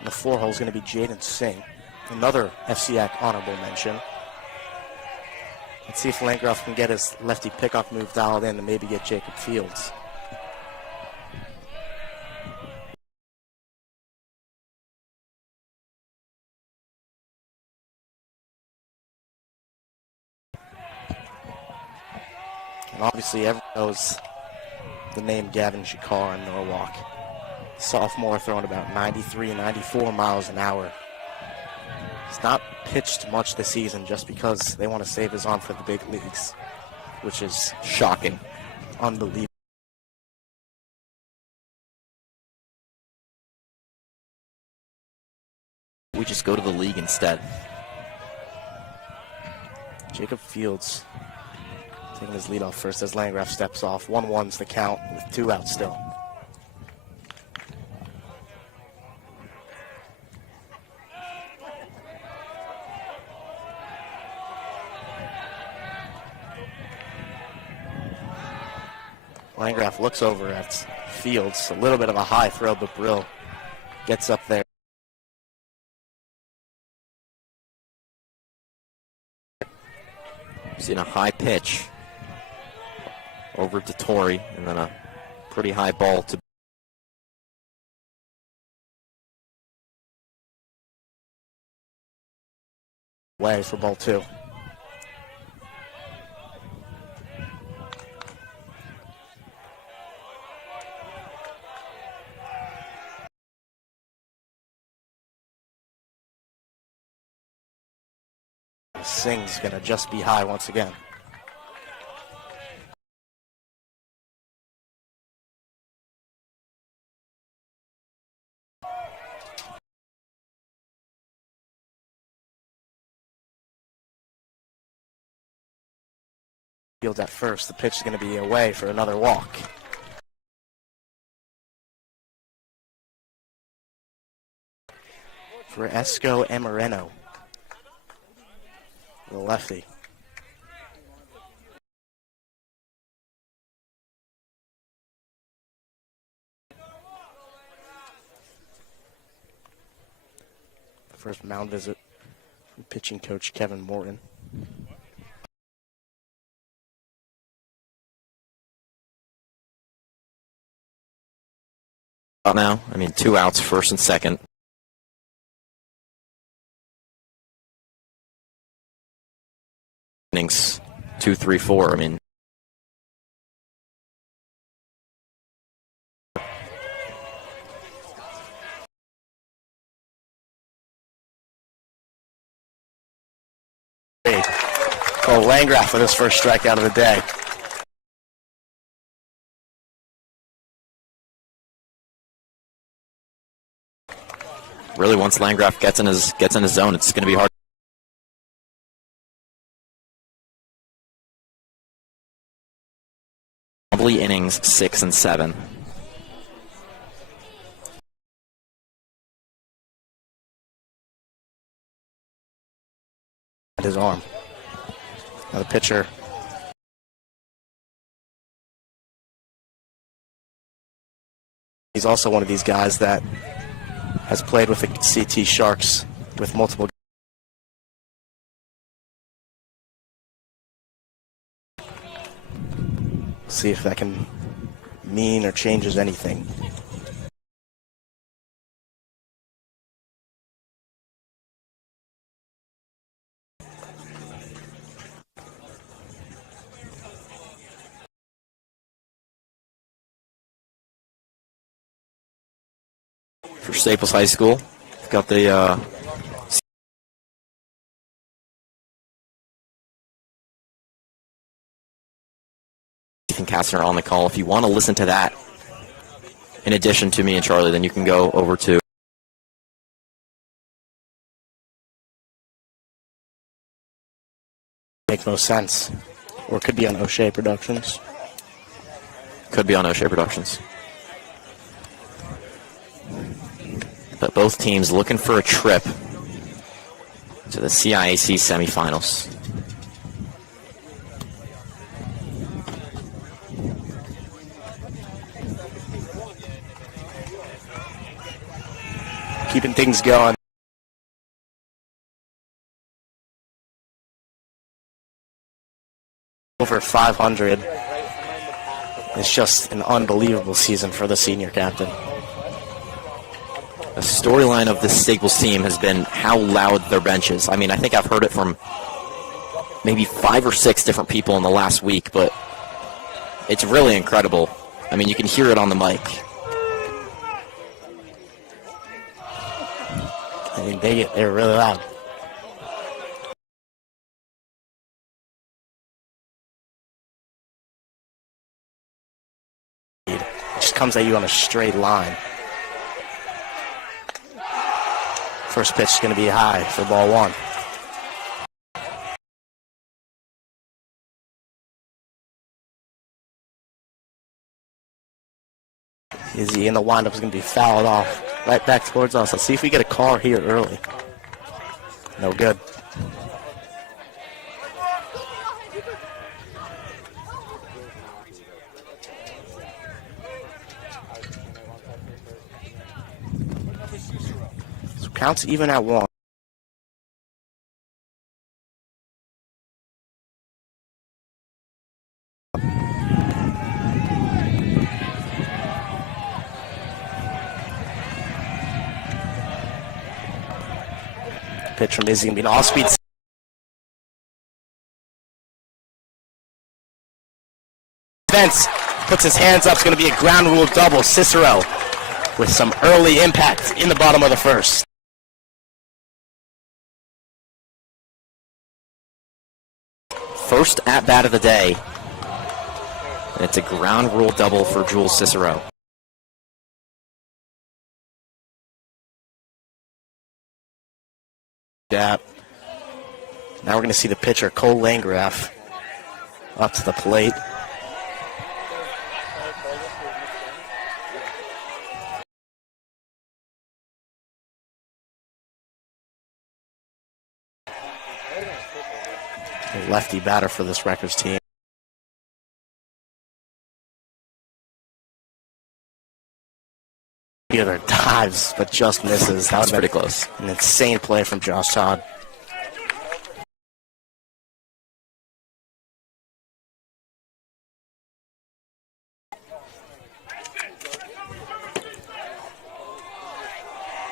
And the 4 hole is going to be Jaden Singh, another FCAC honorable mention. Let's see if Landgraf can get his lefty pickoff move dialed in and maybe get Jacob Fields. And obviously everyone knows the name Gavin Shakar in Norwalk. Sophomore throwing about 93 and 94 miles an hour. He's not pitched much this season just because they want to save his arm for the big leagues, which is shocking, unbelievable. We just go to the league instead. Jacob Fields taking his lead off first as Landgraf steps off. 1-1's the count with 2 outs still. Landgraf looks over at Fields. A little bit of a high throw, but Brill gets up there. Seeing a high pitch over to Torrey, and then a pretty high ball to way for ball 2. Singh's going to just be high once again. Fields at first. The pitch is going to be away for another walk. For Esco Emereno, the lefty. First mound visit from pitching coach Kevin Morton. Now, 2 outs, first and second. Innings 2, 3, 4. Cole Landgraf for his first strikeout of the day. Really, once Landgraf gets in his zone, it's going to be hard. Probably innings 6 and 7. His arm. Now the pitcher. He's also one of these guys that has played with the CT Sharks with multiple. See if that can mean or changes anything. For Staples High School, we've got the Ethan Kastner on the call. If you want to listen to that, in addition to me and Charlie, then you can go over to Make no sense. Or it could be on O'Shea Productions. Could be on O'Shea Productions. But both teams looking for a trip to the CIAC semifinals. keeping things going. Over 500. It's just an unbelievable season for the senior captain. The storyline of this Staples team has been how loud their bench is. I mean, I think I've heard it from maybe 5 or 6 different people in the last week, but it's really incredible. I mean, you can hear it on the mic. I mean, they're really loud. It just comes at you on a straight line. First pitch is going to be high for ball 1. Izzy, and the windup is going to be fouled off right back towards us. Let's see if we get a call here early. No good. So counts even at 1. Pitch from Izzy going to be an off-speed. Spence puts his hands up. It's going to be a ground rule double. Cicero with some early impact in the bottom of the first. First at-bat of the day. And it's a ground rule double for Jules Cicero. Yeah. Now we're going to see the pitcher, Cole Landgraf, up to the plate. A lefty batter for this Rutgers team. The other dives, but just misses. That was pretty close. An insane play from Josh Todd.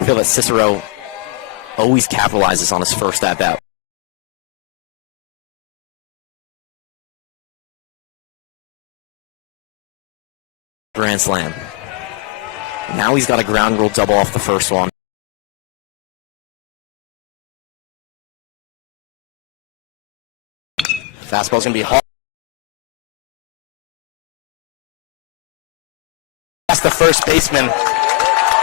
I feel that Cicero always capitalizes on his first at-bat. Grand slam. Now he's got a ground rule double off the first one. Fastball's going to be hard. That's the first baseman.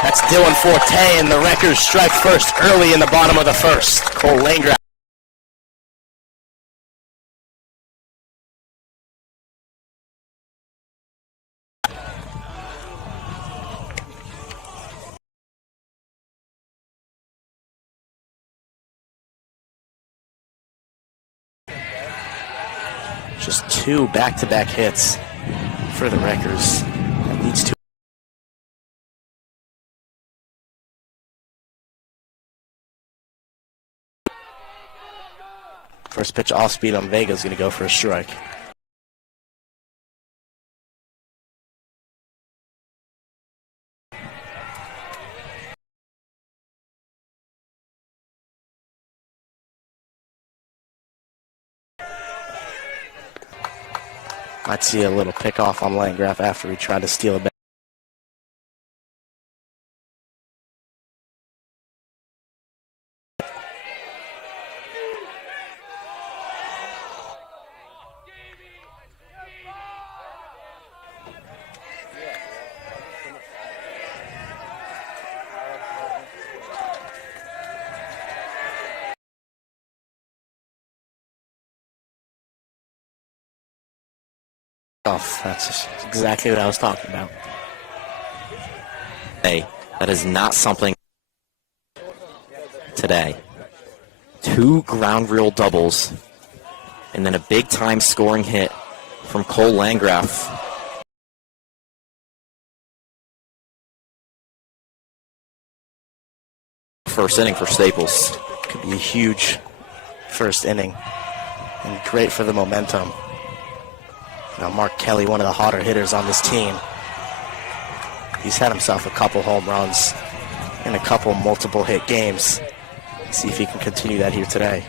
That's Dylan Forte, and the Rutgers strike first early in the bottom of the first. Cole Landgraf. Just 2 back-to-back hits for the Rutgers. That leads to first pitch off speed on Vega is going to go for a strike. Might see a little pickoff on Landgraf after he tried to steal a base. That's exactly what I was talking about. Hey, that is not something today. 2 ground rule doubles, and then a big-time scoring hit from Cole Landgraf. first inning for Staples. Could be a huge first inning and great for the momentum. Now Mark Kelly, one of the hotter hitters on this team. He's had himself a couple home runs in a couple multiple hit games. Let's see if he can continue that here today.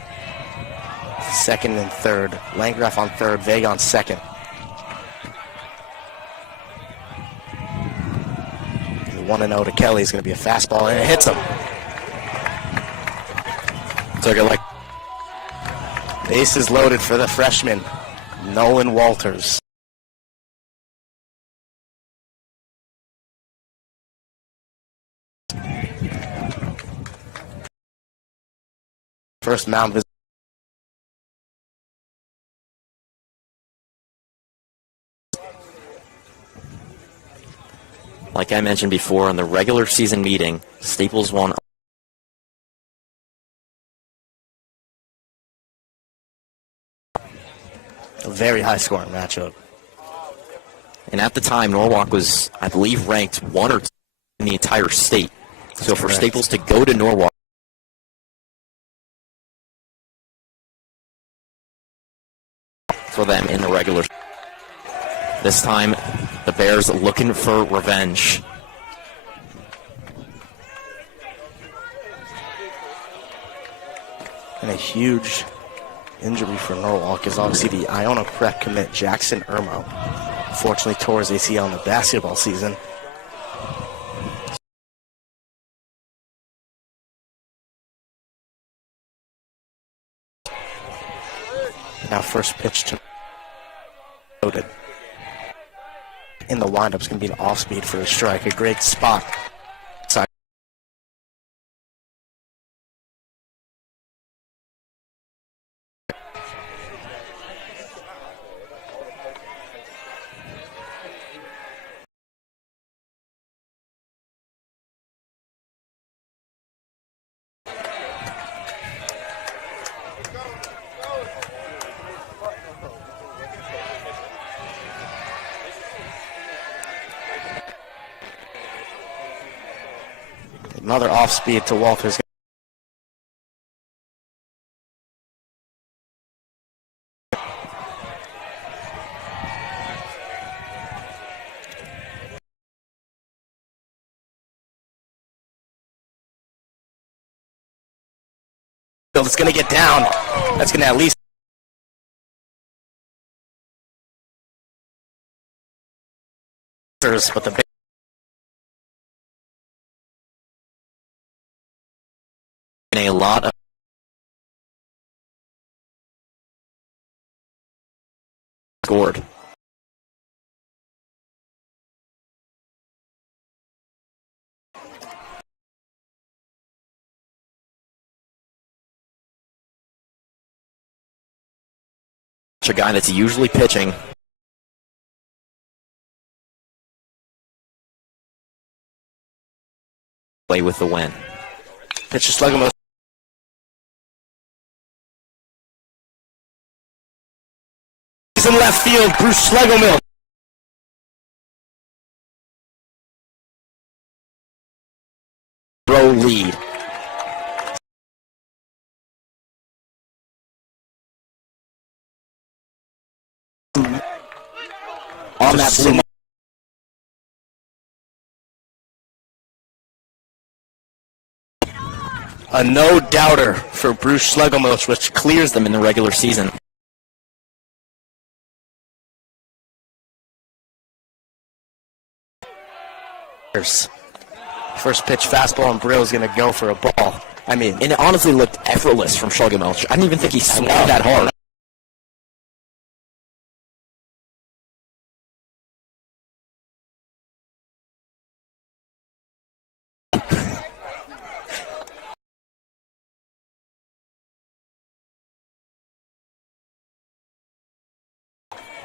Second and third. Landgraf on third, Vega on second. The 1-0 to Kelly is going to be a fastball, and it hits him. Took it like Bases loaded for the freshman, Nolan Walters. First mound visit. Like I mentioned before, in the regular season meeting, Staples won. A very high-scoring matchup. And at the time, Norwalk was, I believe, ranked 1 or 2 in the entire state. So for correct. Staples to go to Norwalk for them in the regular. This time, the Bears looking for revenge. And a huge injury for Norwalk is obviously the Iona Prep commit Jackson Irmo. Unfortunately tore his ACL in the basketball season. Now first pitch to loaded. In the windup is going to be an off speed for a strike. A great spot. Side. Another off speed to Walters. It's going to get down. That's going to at least. But the A lot of scored. A guy that's usually pitching. Play with the win. pitch to Slugamo. He's in left field, Bruce Schlegelmill. Row lead. On that blue. A no-doubter for Bruce Schlegelmilch, which Clears them in the regular season. First pitch fastball, and Brill's going to go for a ball. I mean, And it honestly looked effortless from Schlegelmilch. I didn't even think he swung that hard.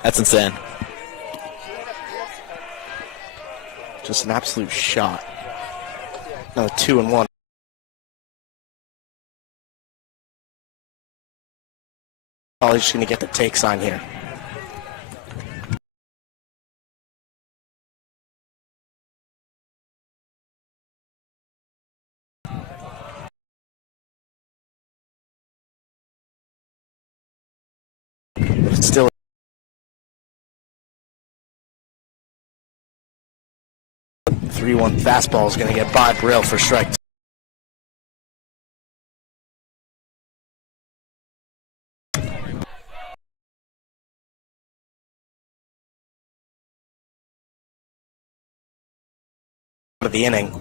That's insane. just an absolute shot. Another 2-1. Probably just going to get the take sign here. Still 3-1 fastball is going to get by Brill for strike 2. Of the inning.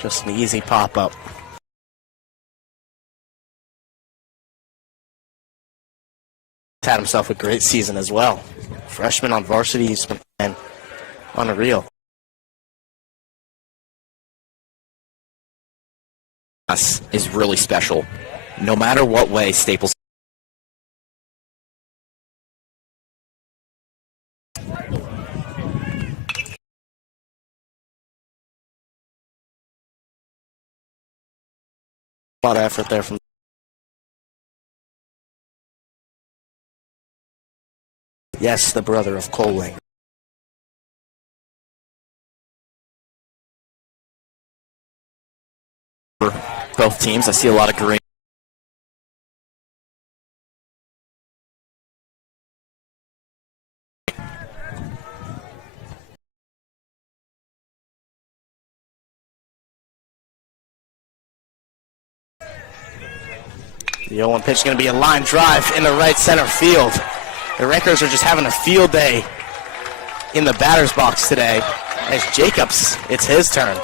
Just an easy pop-up. He's had himself a great season as well. Freshman on varsity, he's been playing unreal. Is really special. No matter what way Staples. A lot of effort there from yes, the brother of Coling. For both teams, I see a lot of green. The 0-1 pitch is going to be a line drive in the right center field. The Wreckers are just having a field day in the batter's box today. As Jacobs, it's his turn.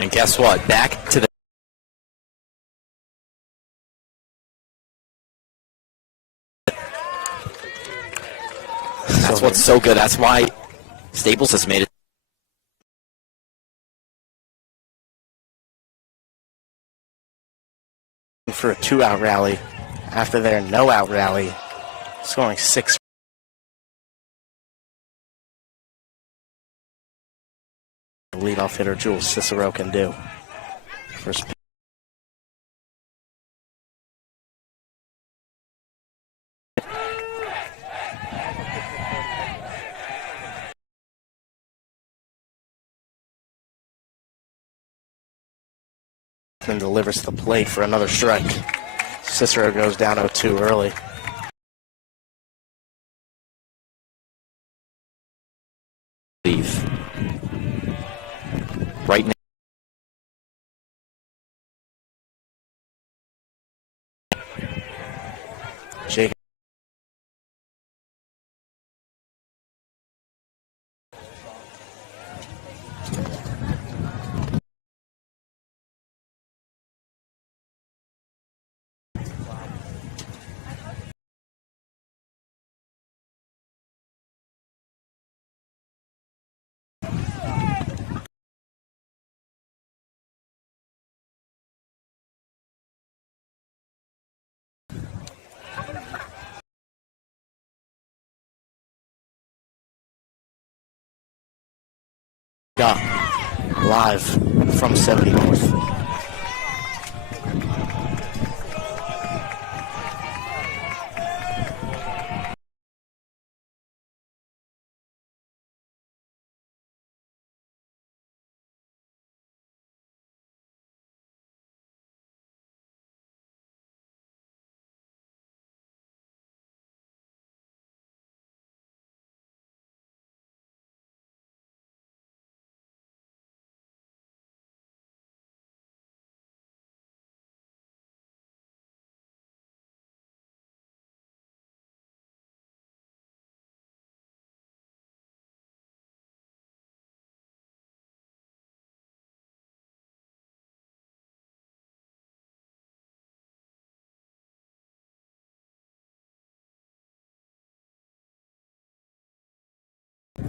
And guess what? Back to the. That's what's so good. That's why Staples has made it. For a 2-out rally after their no-out rally, scoring 6. The leadoff hitter Jules Cicero can do. First and delivers to the plate for another strike. Cicero goes down 0-2 early. Leave. Right now. Jacob. Got live from 70 North.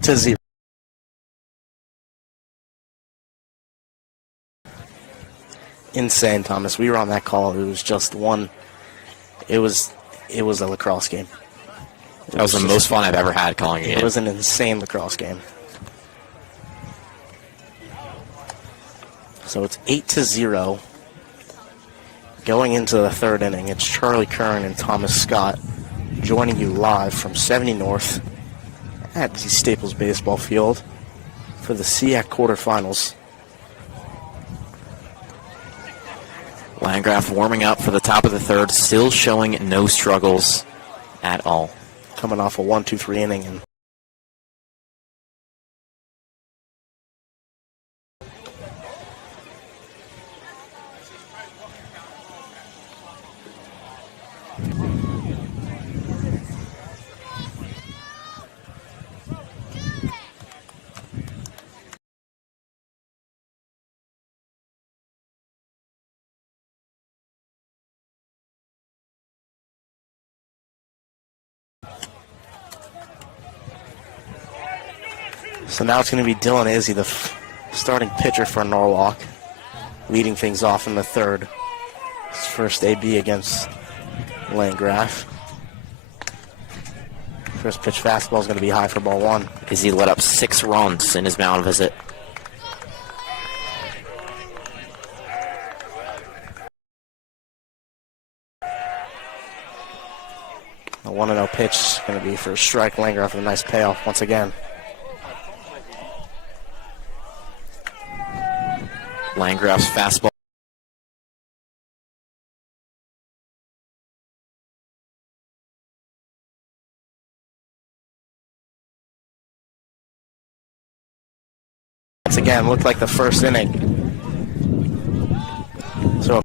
To 0. Insane, Thomas. We were on that call. It was just one. It was a lacrosse game. That was the most fun I've ever had calling a game. It was an insane lacrosse game. So it's 8-0. Going into the third inning, it's Charlie Kern and Thomas Scott joining you live from 70 North at the Staples Baseball Field for the SEAC quarterfinals Landgraf warming up for the top of the third, still showing no struggles at all. Coming off a 1-2-3 inning. And so now it's going to be Dylan Izzy, the starting pitcher for Norwalk, leading things off in the third. His first AB against Landgraf. First pitch fastball is going to be high for ball one. Izzy let up 6 runs in his mound visit. The 1-0 pitch is going to be for a strike. Landgraf with a nice payoff once again. Landgraf's fastball. Once again, looked like the first inning. So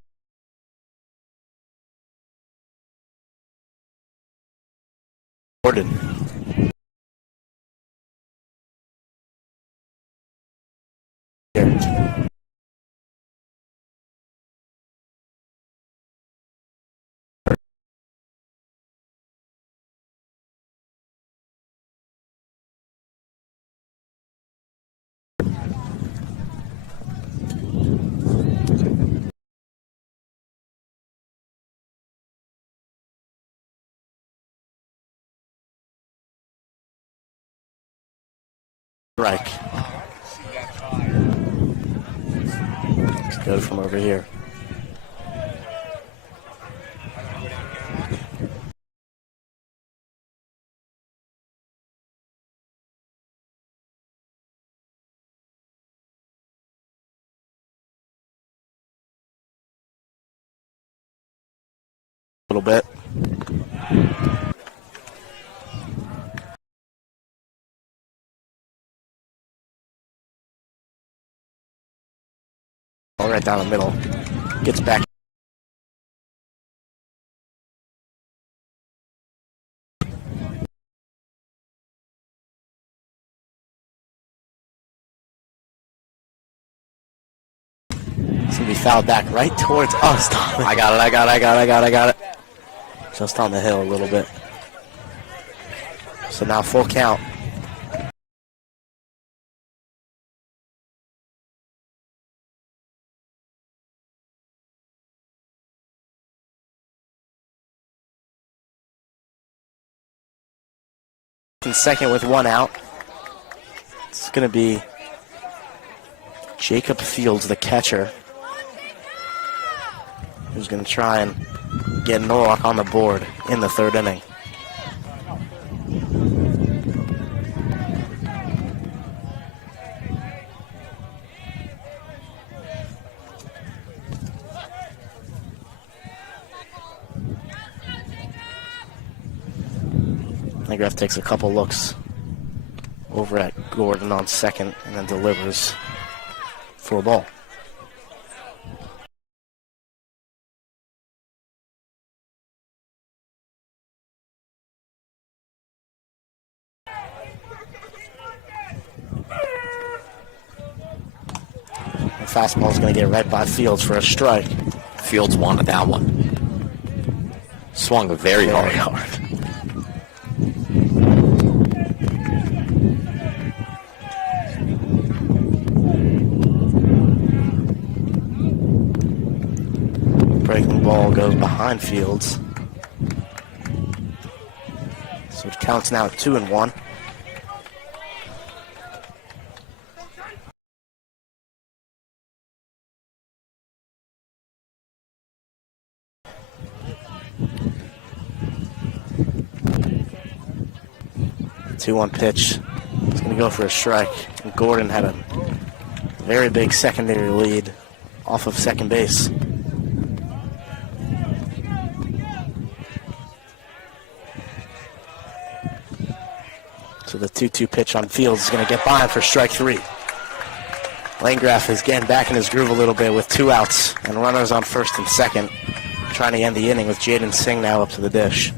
Gordon. Here. Strike. Let's go from over here. A little bit. Right down the middle. Gets back. It's gonna be fouled back right towards us. I got it. Just on the hill a little bit. So now full count. In second with 1 out. It's going to be Jacob Fields, the catcher, who's going to try and get Norwalk on the board in the third inning. Landgraf takes a couple looks over at Gordon on second and then delivers for a ball. The fastball is going to get right by Fields for a strike. Fields wanted that one. Swung very hard. Breaking ball goes behind Fields. So it counts now at 2-1. The 2-1 pitch. It's going to go for a strike. And Gordon had a very big secondary lead off of second base. So the 2-2 pitch on Fields is going to get by him for strike 3. Landgraf is getting back in his groove a little bit with 2 outs and runners on first and second, trying to end the inning with Jaden Singh now up to the dish.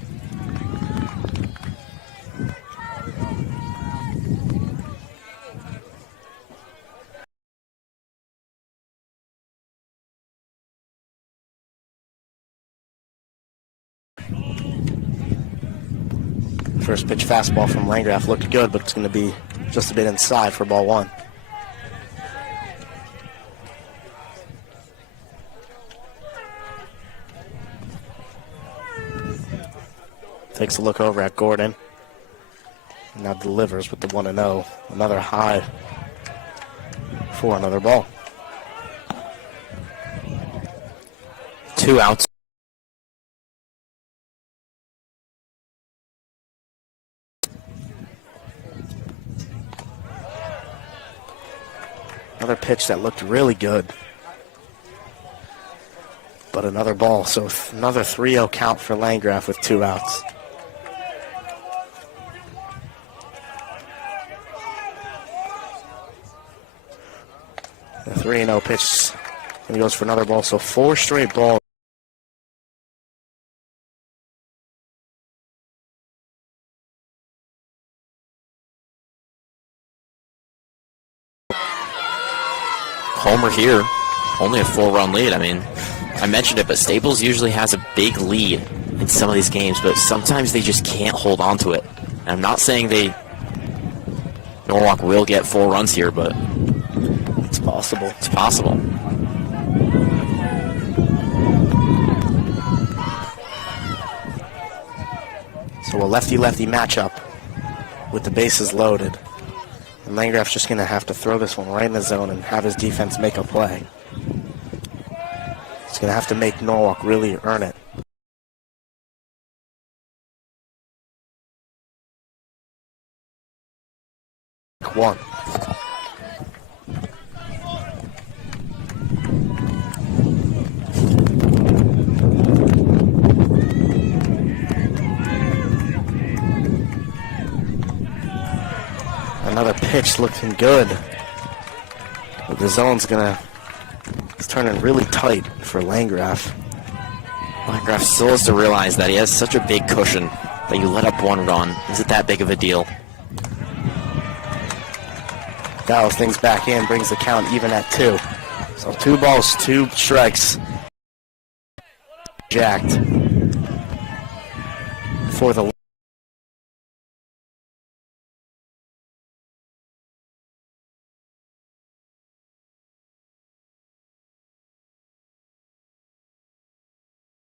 First pitch fastball from Landgraf looked good, but it's going to be just a bit inside for ball 1. Takes a look over at Gordon. Now delivers with the 1-0. Another high for another ball. 2 outs. Another pitch that looked really good. But another ball, so another 3-0 count for Landgraf with 2 outs. The 3-0 pitch, and he goes for another ball, so 4 straight balls. Homer here, only a 4-run lead. I mean, I mentioned it, but Staples usually has a big lead in some of these games, but sometimes they just can't hold on to it. And I'm not saying Norwalk will get 4 runs here, but it's possible. It's possible. So a lefty-lefty matchup with the bases loaded. And Landgraf's just going to have to throw this one right in the zone and have his defense make a play. He's going to have to make Norwalk really earn it. One. Another pitch looking good. But the zone's it's turning really tight for Landgraf. Landgraf still has to realize that he has such a big cushion that you let up 1 run. Is it that big of a deal? Dials things back in, brings the count even at 2. So 2 balls, 2 strikes. Jacked for the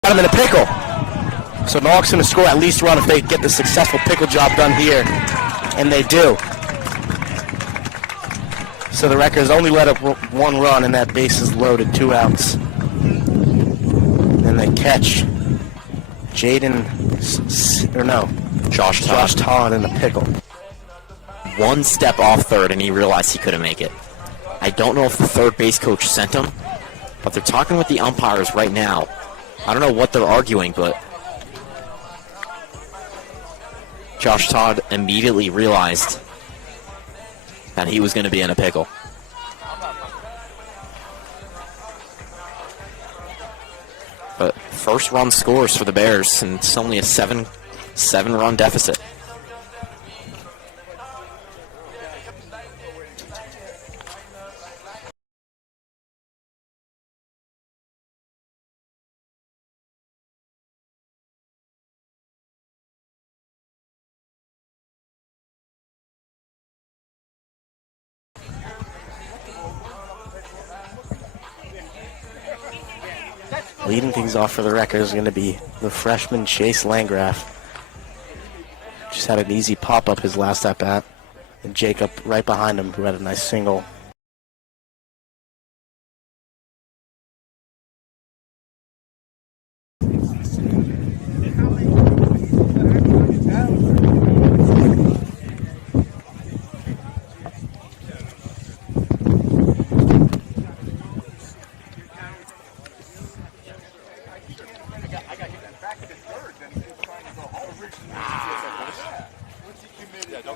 got him in a pickle. So Norwalk's going to score at least 1 run if they get the successful pickle job done here. And they do. So the Wreckers only let up 1 run, and that base is loaded, 2 outs. And they catch Josh Todd in the pickle. 1 step off third, and he realized he couldn't make it. I don't know if the third base coach sent him, but they're talking with the umpires right now. I don't know what they're arguing, but Josh Todd immediately realized that he was going to be in a pickle. But first run scores for the Bears, and it's only a 7-run deficit. Leading things off for the Wreckers is going to be the freshman Chase Landgraf. Just had an easy pop-up his last at-bat. And Jacob right behind him, who had a nice single.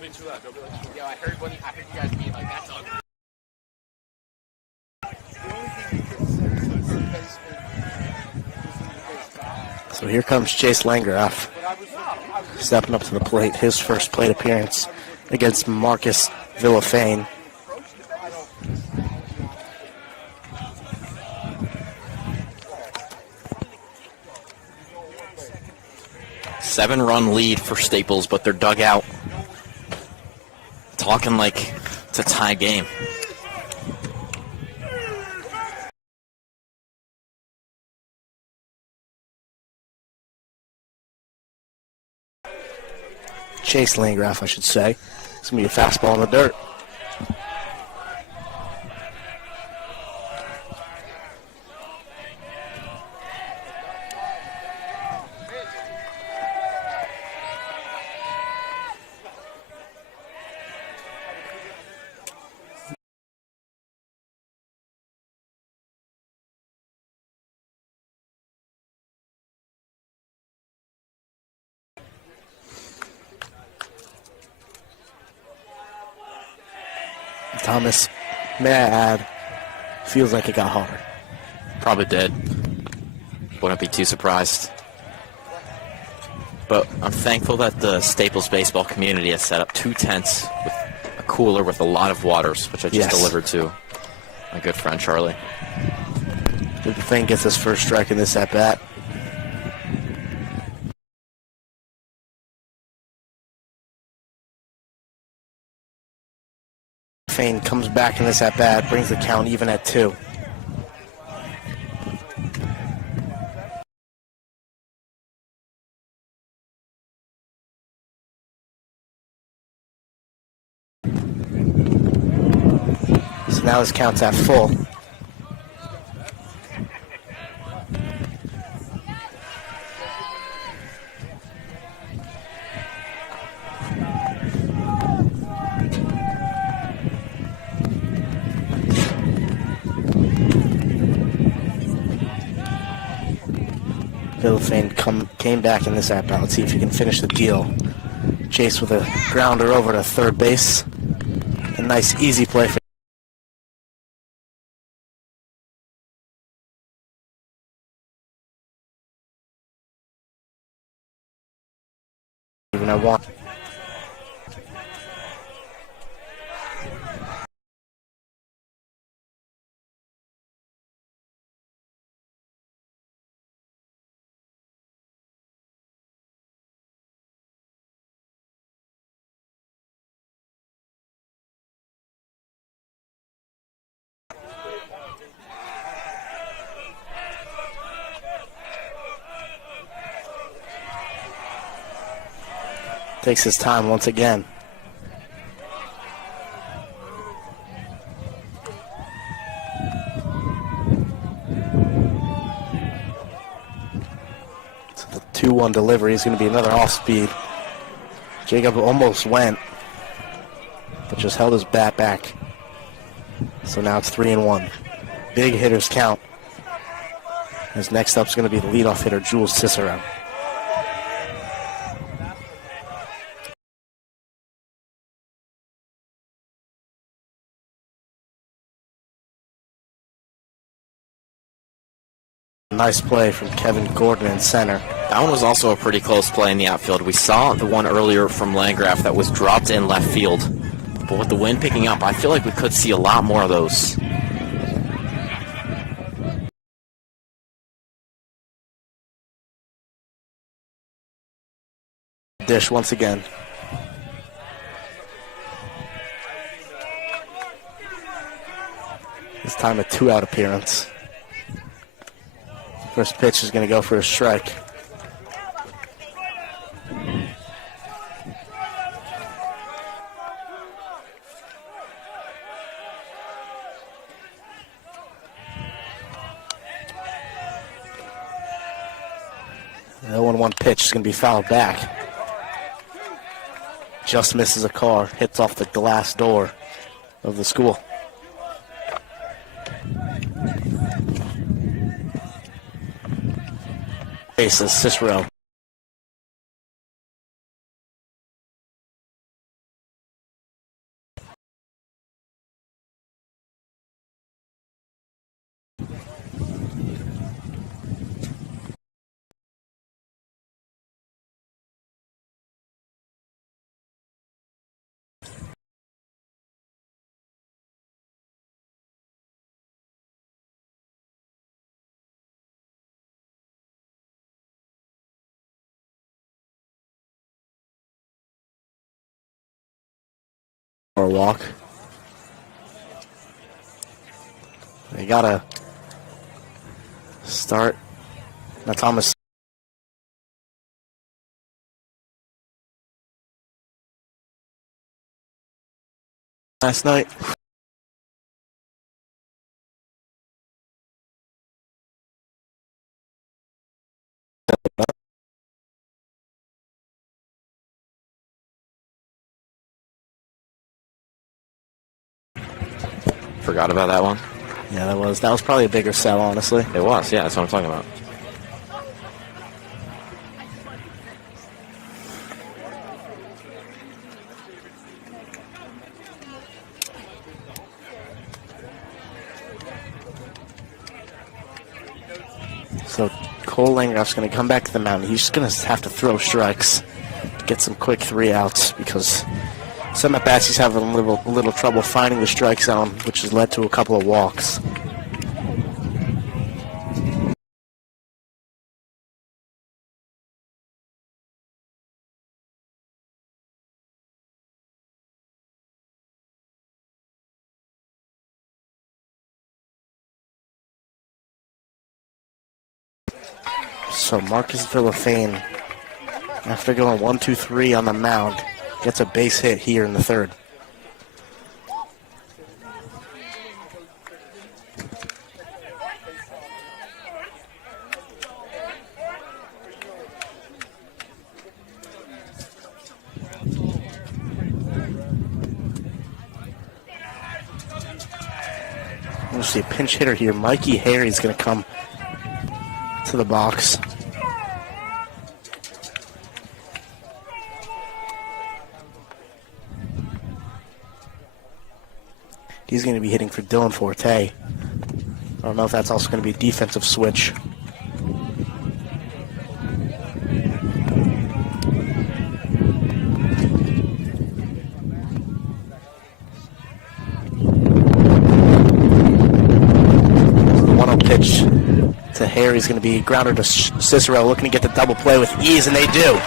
Yo, I heard you guys being like, that's ugly. So here comes Chase Langeroff, stepping up to the plate. His first plate appearance against Marcus Villafane. Seven-run lead for Staples, but they're dug out. Talking like it's a tie game. Chase Langeroff, I should say. It's going to be a fastball in the dirt. Thomas, may I add, feels like it got harder. Probably did. Wouldn't be too surprised. But I'm thankful that the Staples baseball community has set up 2 tents with a cooler with a lot of waters, which I just delivered to my good friend Charlie. Villafane gets his first strike in this at-bat. Villafane comes back in this at-bat, brings the count even at 2. So now his count's at full. Villafane came back in this at-bat. Let's see if he can finish the deal. Chase with a grounder over to third base. A nice, easy play for even at 1. Takes his time once again. So the 2-1 delivery is going to be another off-speed. Jacob almost went, but just held his bat back. So now it's 3-1. Big hitters count. As next up is going to be the leadoff hitter, Jules Cicero. Nice play from Kevin Gordon in center. That one was also a pretty close play in the outfield. We saw the one earlier from Landgraf that was dropped in left field. But with the wind picking up, I feel like we could see a lot more of those. Dish once again. This time a 2-out appearance. First pitch is going to go for a strike. The 0-1 pitch is going to be fouled back. Just misses a car, hits off the glass door of the school. Faces Cicero. Norwalk. They gotta start. That's almost last night. Forgot about that one. Yeah, that was probably a bigger sell, honestly. It was, yeah, that's what I'm talking about. So Cole Landgraf's going to come back to the mound. He's just going to have to throw strikes, get some quick 3 outs, because some at bats he's having a little trouble finding the strike zone, which has led to a couple of walks. So Marcus Villafane, after going 1-2-3 on the mound, gets a base hit here in the third. We'll see a pinch hitter here. Mikey Harry's going to come to the box. He's going to be hitting for Dylan Forte. I don't know if that's also going to be a defensive switch. The 1-0 pitch to Harry's going to be grounder to Cicero, looking to get the double play with ease, and they do.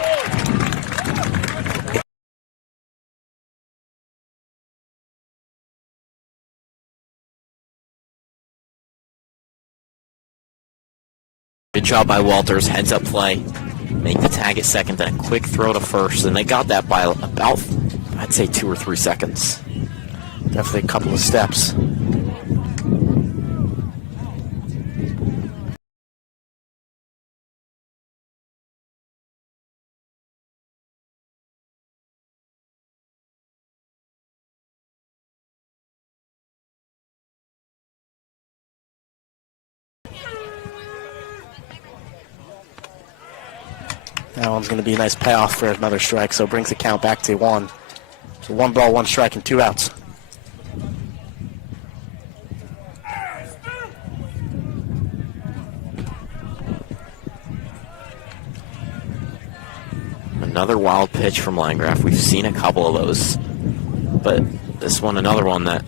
Good job by Walters, heads up play, make the tag at second, then a quick throw to first, and they got that by about, I'd say, 2 or 3 seconds. Definitely a couple of steps. That one's going to be a nice payoff for another strike, so it brings the count back to 1. So 1 ball, 1 strike, and 2 outs. Another wild pitch from Landgraf. We've seen a couple of those, but this one, another one that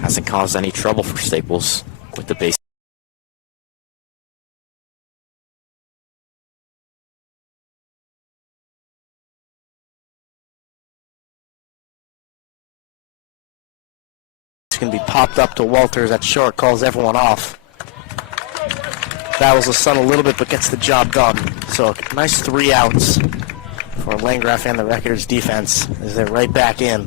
hasn't caused any trouble for Staples with the base. It's going to be popped up to Walters at short, calls everyone off. Battles the sun a little bit, but gets the job done. So nice 3 outs for Landgraf and the Records defense as they're right back in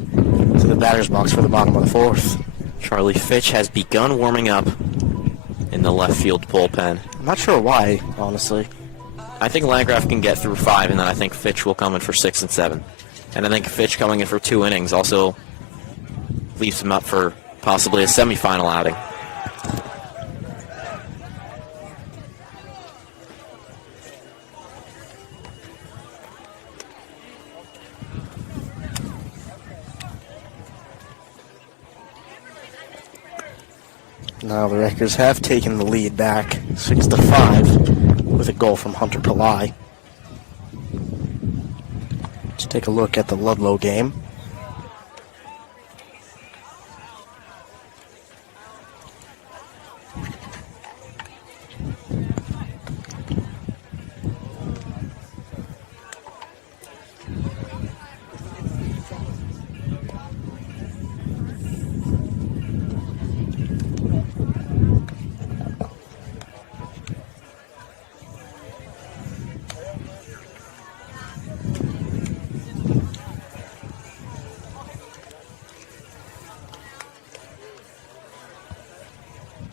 to the batter's box for the bottom of the 4th. Charlie Fitch has begun warming up in the left field bullpen. I'm not sure why, honestly. I think Landgraf can get through 5, and then I think Fitch will come in for 6 and 7. And I think Fitch coming in for 2 innings also leaves him up for possibly a semifinal outing. Now the Wreckers have taken the lead back 6-5 with a goal from Hunter Pillai. Let's take a look at the Ludlow game.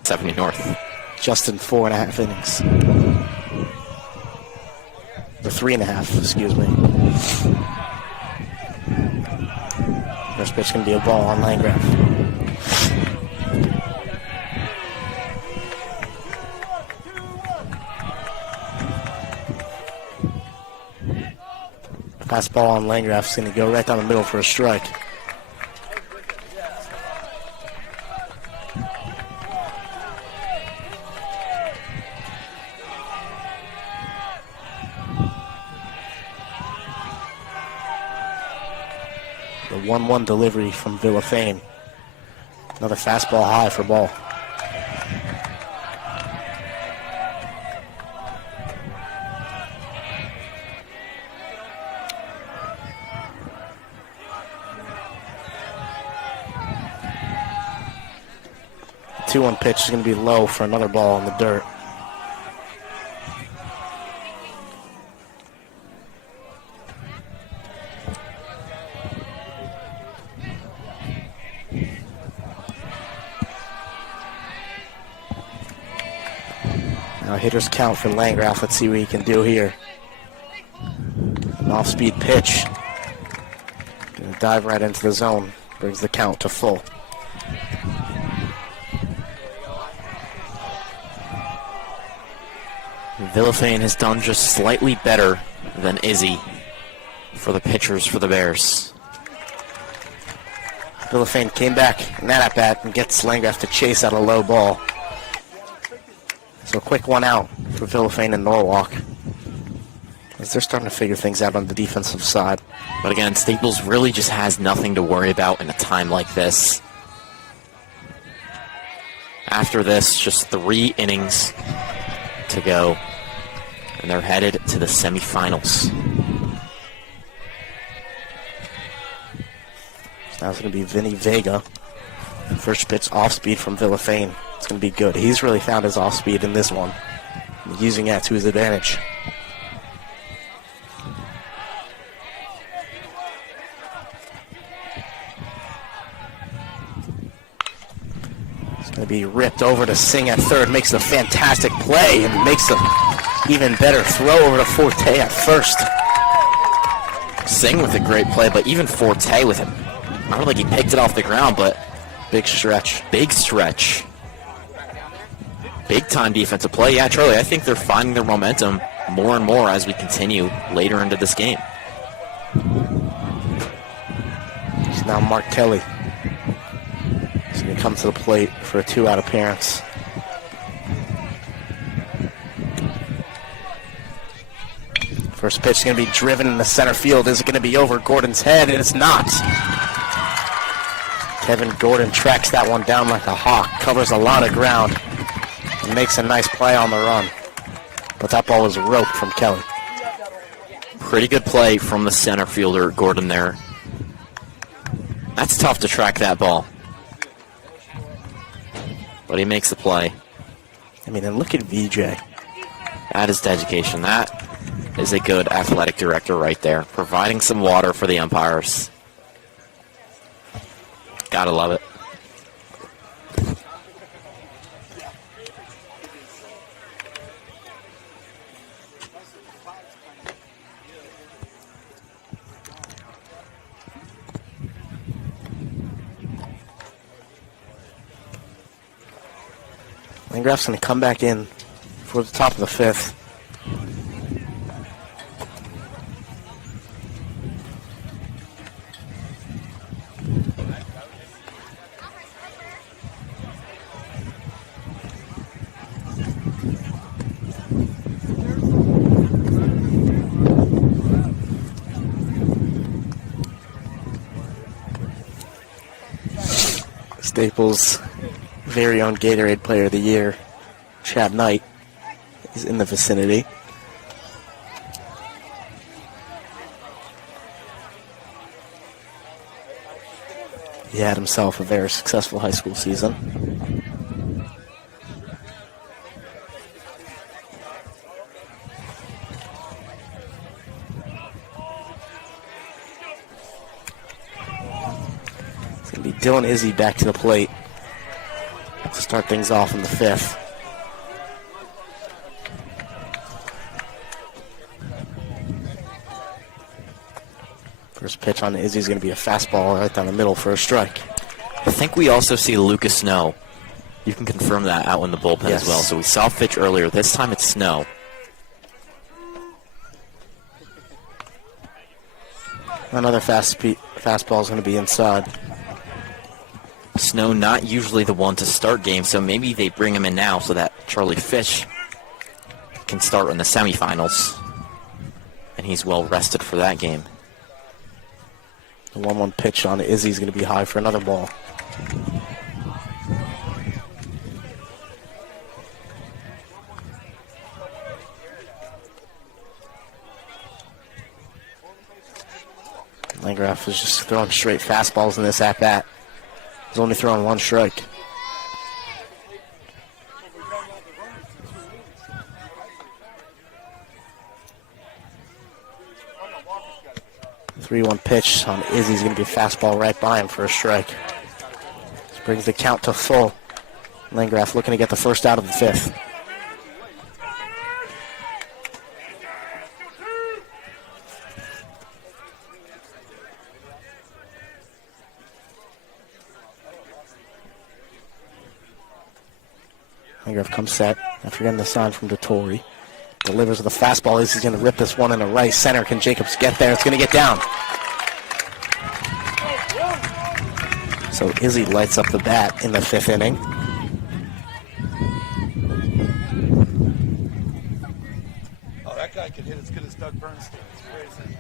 70 North. Just in 4.5 innings. Or 3.5, excuse me. First pitch going to be a ball on Landgraf. Fastball on Landgraf is going to go right down the middle for a strike. The 1-1 delivery from Villafane. Another fastball high for ball. The 2-1 pitch is going to be low for another ball in the dirt. Now hitters count for Landgraf. Let's see what he can do here. An off-speed pitch. Gonna dive right into the zone. Brings the count to full. Villafane has done just slightly better than Izzy for the pitchers for the Bears. Villafane came back in that at-bat and gets Landgraf to chase out a low ball. So a quick one out for Villafane and Norwalk, as they're starting to figure things out on the defensive side. But again, Staples really just has nothing to worry about in a time like this. After this, just 3 innings to go, and they're headed to the semifinals. So now it's going to be Vinny Vega. First pitch off speed from Villafane. It's going to be good. He's really found his off speed in this one, using that to his advantage. It's going to be ripped over to Singh at third. Makes a fantastic play and makes an even better throw over to Forte at first. Singh with a great play, but even Forte with it. I don't think he picked it off the ground, but big stretch. Big stretch. Big time defensive play. Yeah, Charlie, I think they're finding their momentum more and more as we continue later into this game. It's now Mark Kelly. He's going to come to the plate for a 2-out appearance. First pitch is going to be driven in the center field. Is it going to be over Gordon's head? And it's not. Kevin Gordon tracks that one down like a hawk, covers a lot of ground, and makes a nice play on the run. But that ball was roped from Kelly. Pretty good play from the center fielder, Gordon, there. That's tough to track that ball. But he makes the play. I mean, and look at VJ. That is dedication. That is a good athletic director right there, providing some water for the umpires. Gotta love it. Landgraf's going to come back in for the top of the 5th. Staples' very own Gatorade Player of the Year, Chad Knight, is in the vicinity. He had himself a very successful high school season. It's going to be Dylan Izzy back to the plate to start things off in the fifth. First pitch on Izzy is going to be a fastball right down the middle for a strike. I think we also see Lucas Snow. You can confirm that out in the bullpen as well. So we saw Fitch earlier. This time it's Snow. Another fastball is going to be inside. Snow not usually the one to start games, so maybe they bring him in now so that Charlie Fitch can start in the semifinals. And he's well rested for that game. The 1-1 pitch on Izzy is going to be high for another ball. Landgraf is just throwing straight fastballs in this at-bat. He's only throwing one strike. Three-one pitch on Izzy's going to be a fastball right by him for a strike. This brings the count to full. Landgraf looking to get the first out of the fifth. Landgraf comes set after getting the sign from Dettori. Delivers with a fastball. Izzy's going to rip this one in the right center. Can Jacobs get there? It's going to get down. So Izzy lights up the bat in the fifth inning. Oh, that guy can hit as good as Doug Bernstein. It's crazy.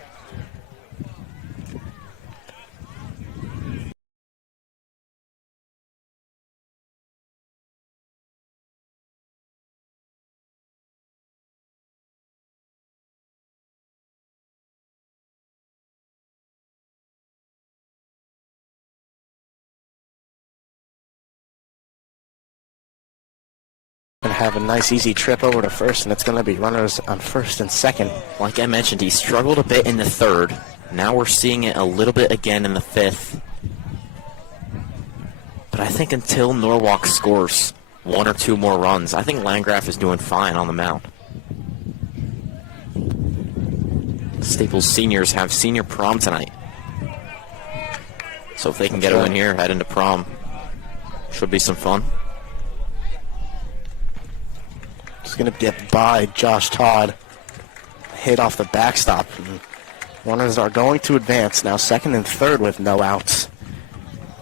Going to have a nice easy trip over to first, and it's going to be runners on first and second. Like I mentioned, he struggled a bit in the third. Now we're seeing it a little bit again in the fifth. But I think until Norwalk scores one or two more runs, I think Landgraf is doing fine on the mound. Staples seniors have senior prom tonight. So if they can get a win here, head into prom, should be some fun. He's going to get by Josh Todd. Hit off the backstop. And runners are going to advance now, second and third with no outs.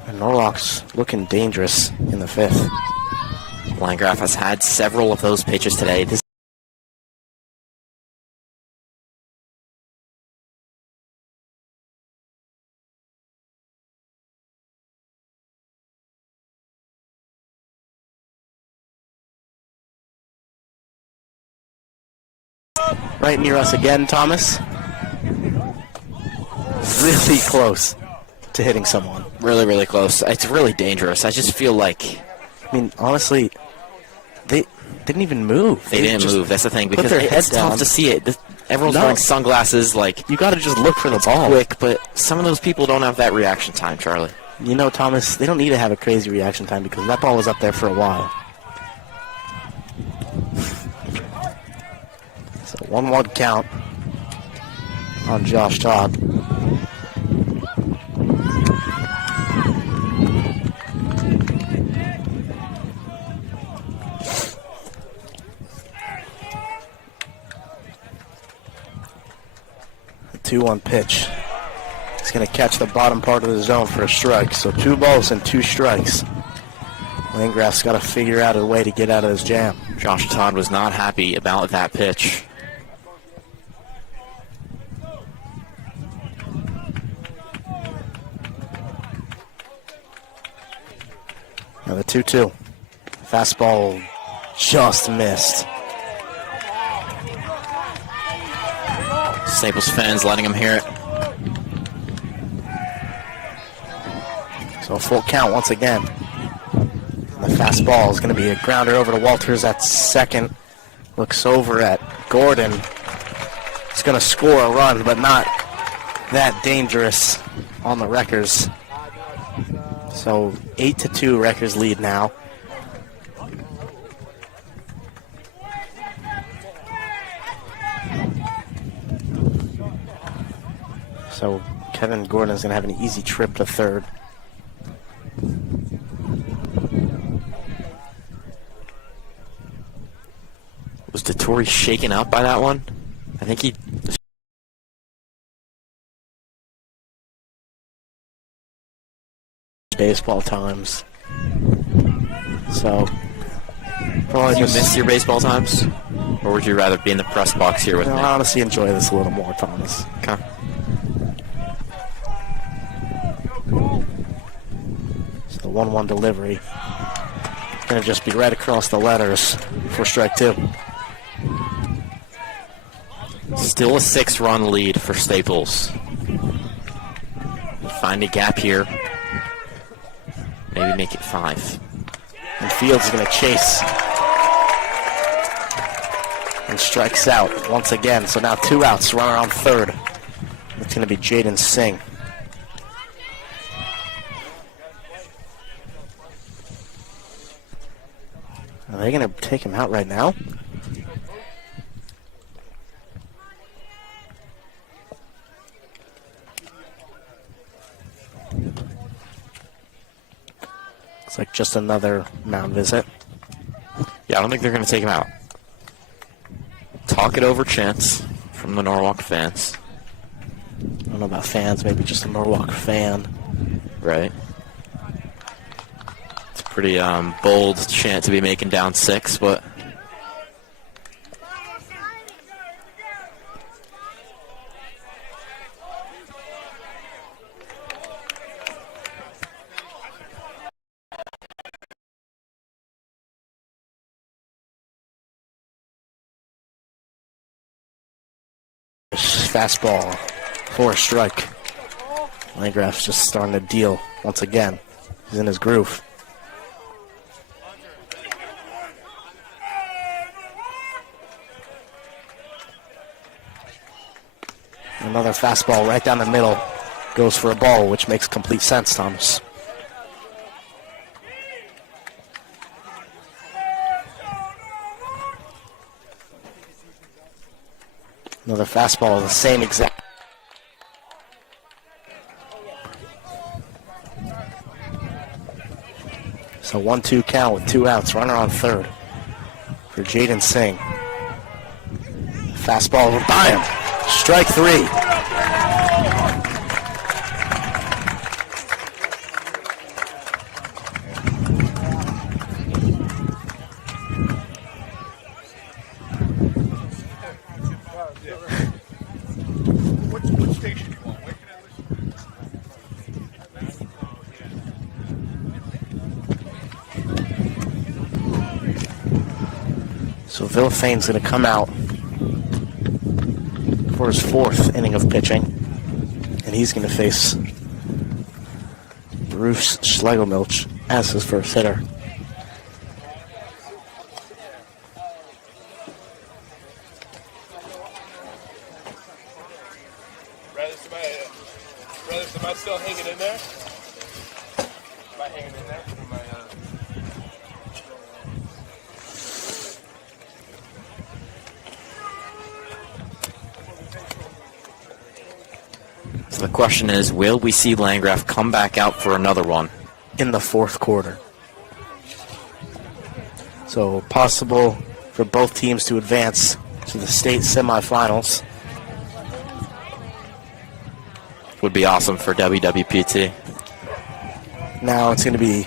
And Norwalk's looking dangerous in the fifth. Landgraf has had several of those pitches today. This right near us again, Thomas. Really close to hitting someone. really, really close. It's really dangerous. I just feel like I mean, honestly, they didn't even move. they didn't just move. That's the thing, put because their it's head down. tough to see it. Everyone's No. wearing sunglasses. Like, You got to just look for the ball. quick, but some of those people don't have that reaction time, Charlie. You know, Thomas, they don't need to have a crazy reaction time because that ball was up there for a while. So 1-1 count on Josh Todd. The 2-1 pitch. He's going to catch the bottom part of the zone for a strike. So 2 balls and 2 strikes. Landgraf's got to figure out a way to get out of his jam. Josh Todd was not happy about that pitch. Now the 2-2. Fastball just missed. Staples fans letting him hear it. So a full count once again. The fastball is going to be a grounder over to Walters at second. Looks over at Gordon. He's going to score a run, but not that dangerous on the Wreckers. So 8-2 Wreckers lead now. So Kevin Gordon is going to have an easy trip to third. Was Dettori shaken up by that one? I think he... Baseball times. So... Did you miss your baseball times? Or would you rather be in the press box here with me? I honestly enjoy this a little more, Thomas. Okay. So the 1-1 delivery. Going to just be right across the letters for strike two. Still a 6-run lead for Staples. Find a gap here. Maybe make it 5. And Fields is going to chase. And strikes out once again. So now 2 outs, runner on third. It's going to be Jaden Singh. Are they going to take him out right now? Looks like just another mound visit. Yeah, I don't think they're going to take him out. Talk it over chance from the Norwalk fans. I don't know about fans, maybe just a Norwalk fan. Right. It's a pretty bold chant to be making down 6, but... Fastball for a strike. Landgraf's just starting to deal once again. He's in his groove. Another fastball right down the middle. Goes for a ball, which makes complete sense, Thomas. Another fastball, the same exact. So 1-2 count with 2 outs. Runner on third for Jaden Singh. Fastball by him. Strike 3. Which station you want? Where can I listen? So Villafaine's going to come out for his 4th inning of pitching, and he's going to face Bruce Schlegelmilch as his first hitter. Am I still hanging in there? Am I hanging in there? So the question is, will we see Landgraf come back out for another one? In the 4th quarter. So possible for both teams to advance to the state semifinals. Would be awesome for WWPT. Now it's going to be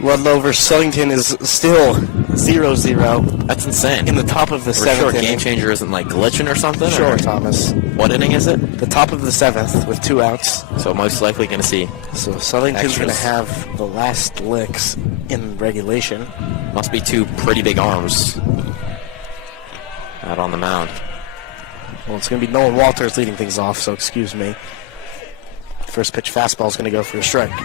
Ludlow versus Southington is still 0-0. That's insane. In the top of the We're 7th sure inning. Game Changer isn't like glitching or something? Sure, or? Thomas. What inning is it? The top of the 7th with 2 outs. So most likely going to see. So Southington's going to Extras. have the last licks in regulation. Must be 2 pretty big arms out on the mound. Well, it's going to be Nolan Walters leading things off, so excuse me. First pitch fastball is going to go for a strike.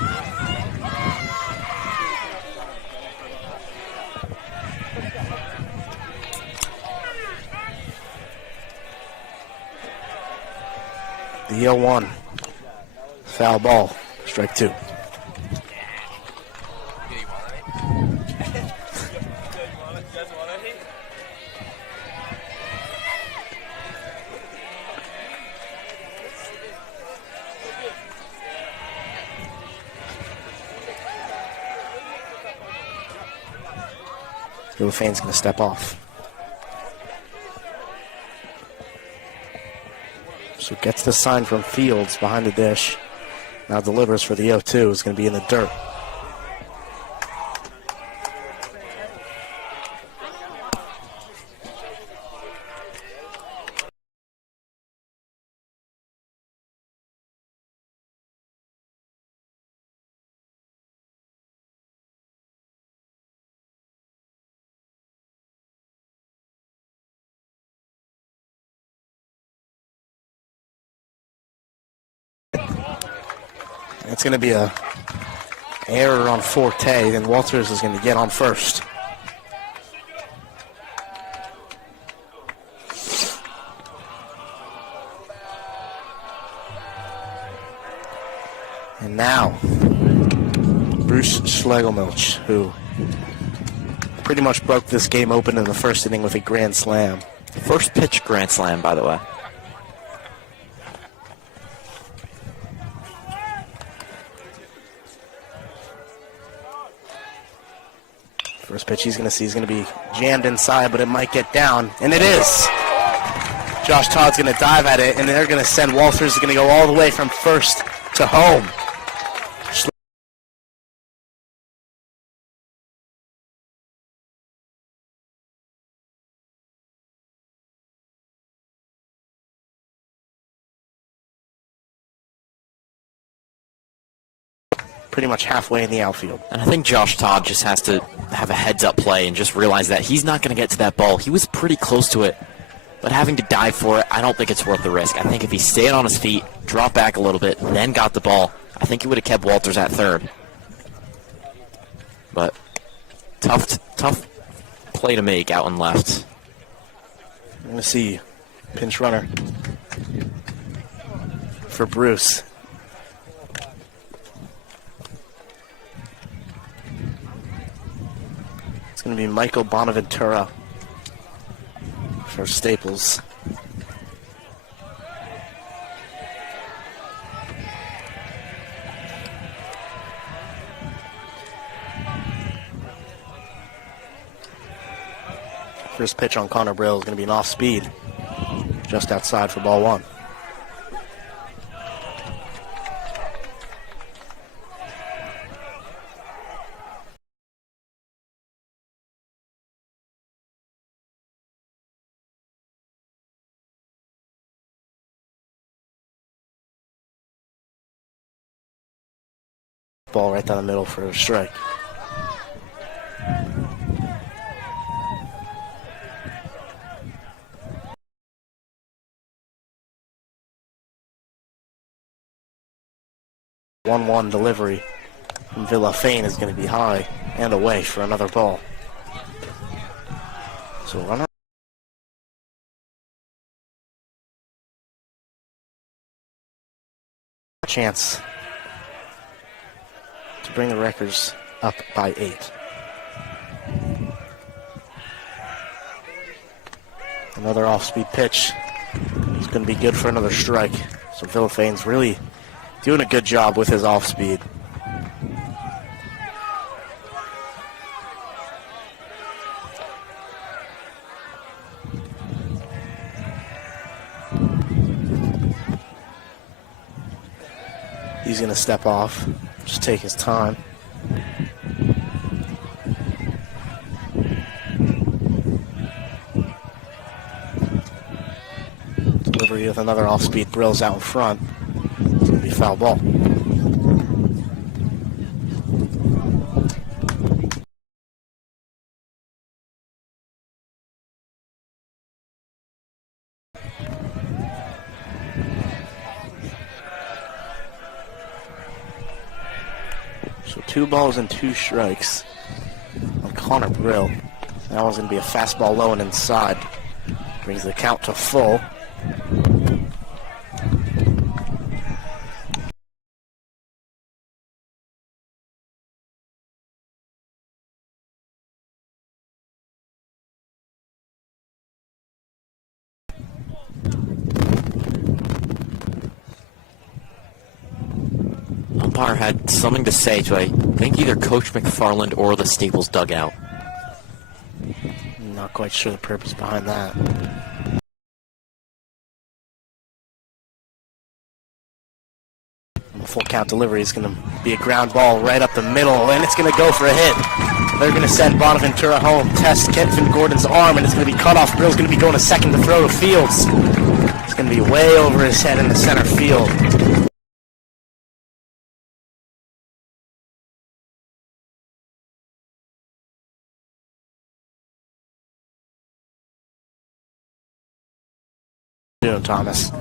The 0-1. Foul ball. Strike 2. Villafane's going to step off. So gets the sign from Fields behind the dish. Now delivers for the 0-2. Is going to be in the dirt. It's going to be a error on Forte, then Walters is going to get on first. And now, Bruce Schlegelmilch, who pretty much broke this game open in the first inning with a grand slam. First pitch grand slam, by the way. First pitch he's going to see is going to be jammed inside, but it might get down, and it is. Josh Todd's going to dive at it, and they're going to send Walters going to go all the way from first to home. Pretty much halfway in the outfield. And I think Josh Todd just has to have a heads-up play and just realize that he's not going to get to that ball. He was pretty close to it, but having to dive for it, I don't think it's worth the risk. I think if he stayed on his feet, dropped back a little bit, then got the ball, I think he would have kept Walters at third. But tough play to make out and left. We're going to see pinch runner for Bruce. It's going to be Michael Bonaventura for Staples. First pitch on Connor Brill is going to be an off speed, just outside for ball one. Ball right down the middle for a strike. One delivery from Villafane is going to be high and away for another ball. So runner. Chance to bring the records up by 8. Another off-speed pitch. It's going to be good for another strike. So Villafane's really doing a good job with his off-speed. He's going to step off, just take his time. Delivery with another off-speed. Brill's out in front. It's going to be foul ball. So 2 balls and 2 strikes on Connor Brill. That one's going to be a fastball low and inside. Brings the count to full. Umpire had something to say to, I think, either Coach McFarland or the Staples dugout. quite sure the purpose behind that. And the full count delivery is going to be a ground ball right up the middle, and it's going to go for a hit. They're going to send Bonaventura home, test Kenton Gordon's arm, and it's going to be cut off. Brill's going to be going to second to throw to Fields. It's going to be way over his head in the center field. Doing, Thomas.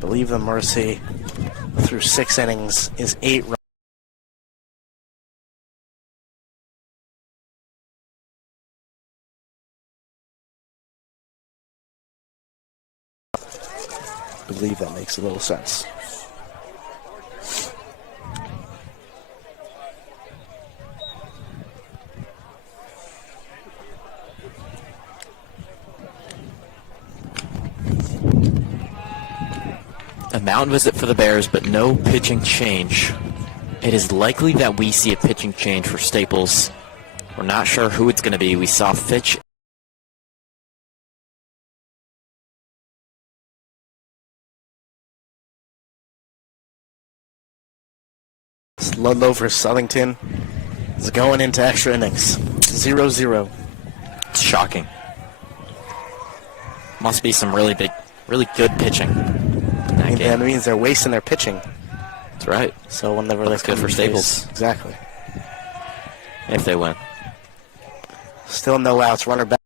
Believe the Mercy through 6 innings is 8 runs. I believe that makes a little sense. A mound visit for the Bears, but no pitching change. It is likely that we see a pitching change for Staples. We're not sure who it's going to be. We saw Fitch. Ludlow for Southington is going into extra innings. 0-0. It's shocking. Must be some really good pitching. That means they're wasting their pitching. That's right. So whenever that's good for Staples. Exactly. If they win. Still no outs. Runner back.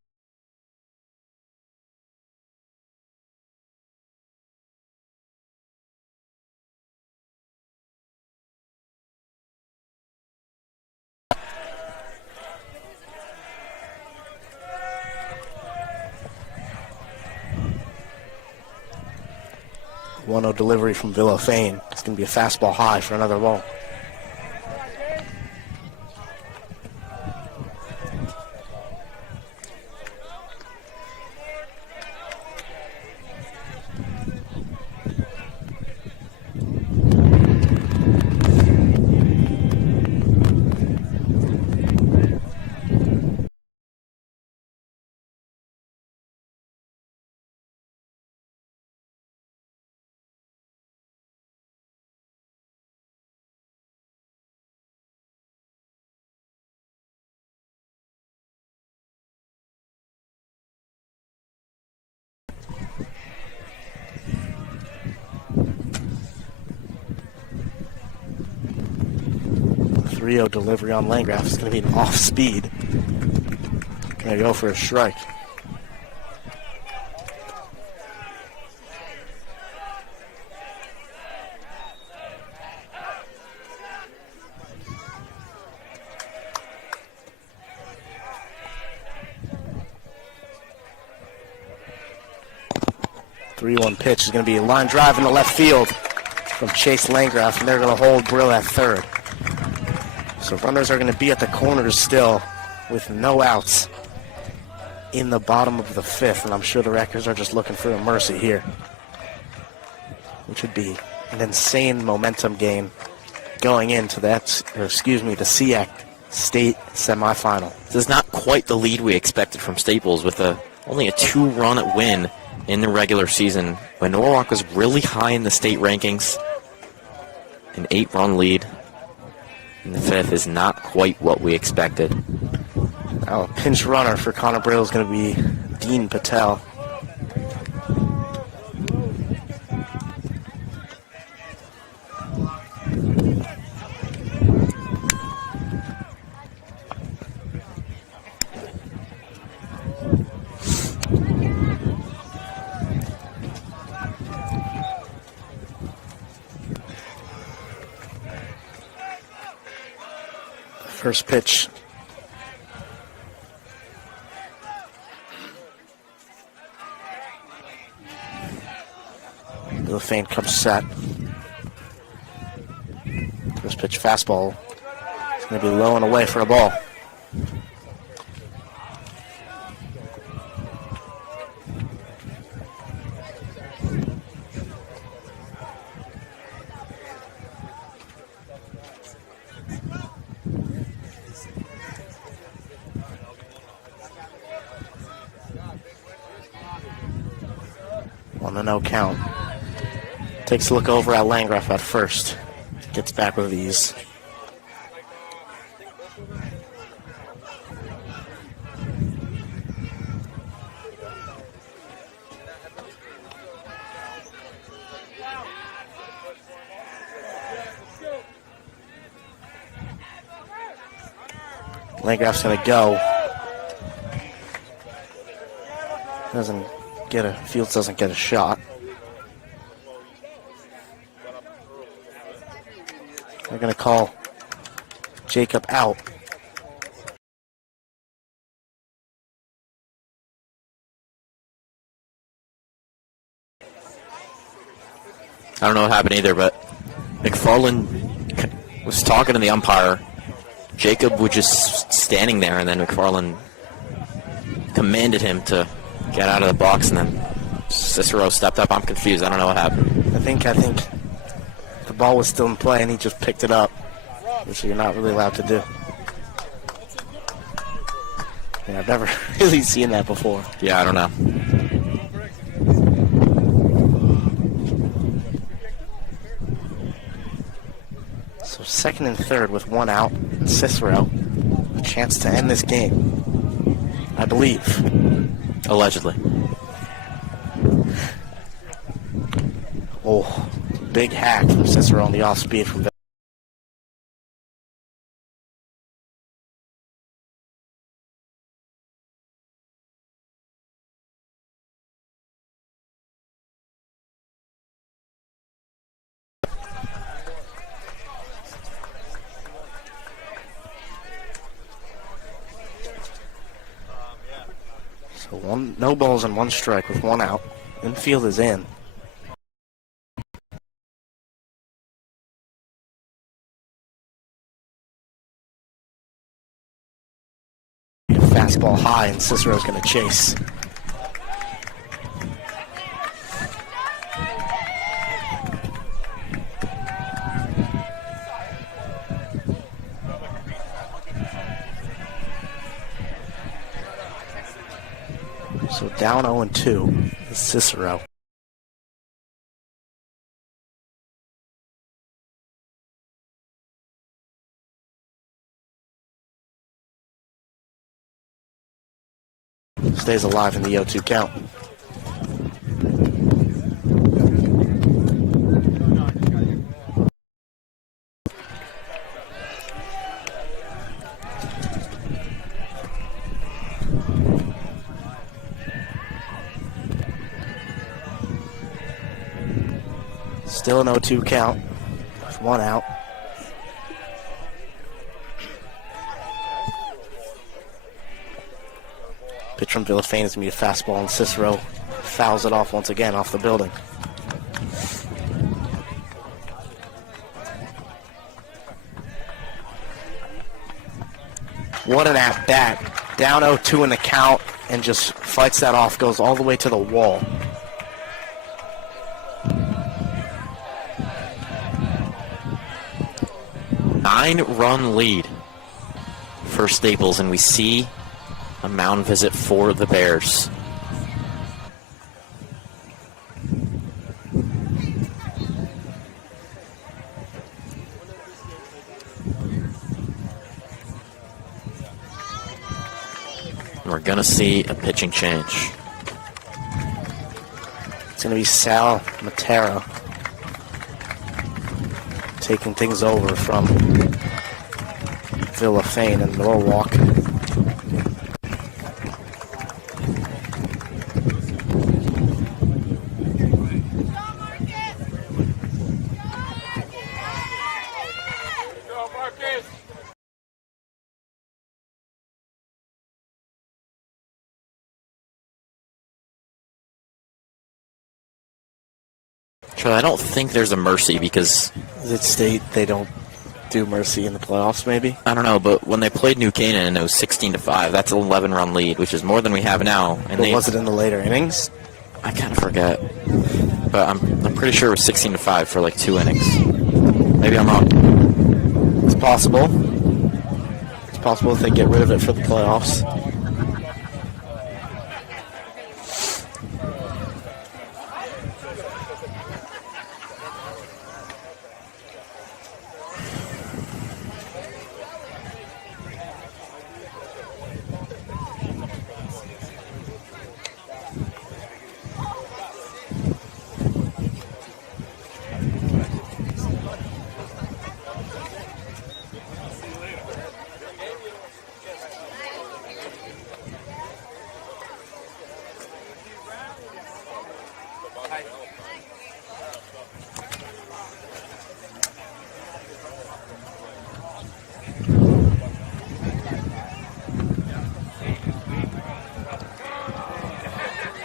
One-0 delivery from Villafane. It's going to be a fastball high for another ball. Rio delivery on Landgraf is going to be an off speed. Going to go for a strike. Three-one pitch is going to be a line drive in the left field from Chase Landgraf, and they're going to hold Brill at third. So runners are going to be at the corners still with no outs in the bottom of the 5th, and I'm sure the Wreckers are just looking for a mercy here, which would be an insane momentum game going into that, the SEAC state semifinal. This is not quite the lead we expected from Staples with only a 2-run win in the regular season when Norwalk was really high in the state rankings. An 8-run lead in the 5th is not quite what we expected. Now a pinch runner for Connor Brill is going to be Dean Patel. First pitch. The feint comes set. First pitch fastball. It's going to be low and away for a ball. 1-0 count. Takes a look over at Landgraf at first. Gets back with ease. Landgraf's going to go. Fields doesn't get a shot. They're going to call Jacob out. I don't know what happened either, but McFarland was talking to the umpire. Jacob was just standing there, and then McFarland commanded him to get out of the box, and then Cicero stepped up. I'm confused. I don't know what happened. I think the ball was still in play, and he just picked it up, which you're not really allowed to do. Yeah, I've never really seen that before. Yeah, I don't know. So second and third with one out. Cicero, a chance to end this game, I believe. Allegedly. Oh, big hack from Cicero on the off-speed from no balls and one strike with one out. Infield is in. Fastball high, and Cicero's going to chase. So down 0-2 is Cicero. Stays alive in the 0-2 count. Still an 0-2 count with one out. Pitch from Villafane is going to be a fastball, and Cicero fouls it off once again off the building. What an at-bat. Down 0-2 in the count, and just fights that off, goes all the way to the wall. Nine-run lead for Staples, and we see a mound visit for the Bears. We're going to see a pitching change. It's going to be Sal Matera taking things over from Villafane and Norwalk. I don't think there's a mercy because They don't do mercy in the playoffs, maybe? I don't know, but when they played New Canaan, it was 16-5. That's an 11-run lead, which is more than we have now. And But was it in the later innings? I kind of forget, but I'm pretty sure it was 16-5 for like 2 innings. Maybe I'm wrong. It's possible. It's possible if they get rid of it for the playoffs.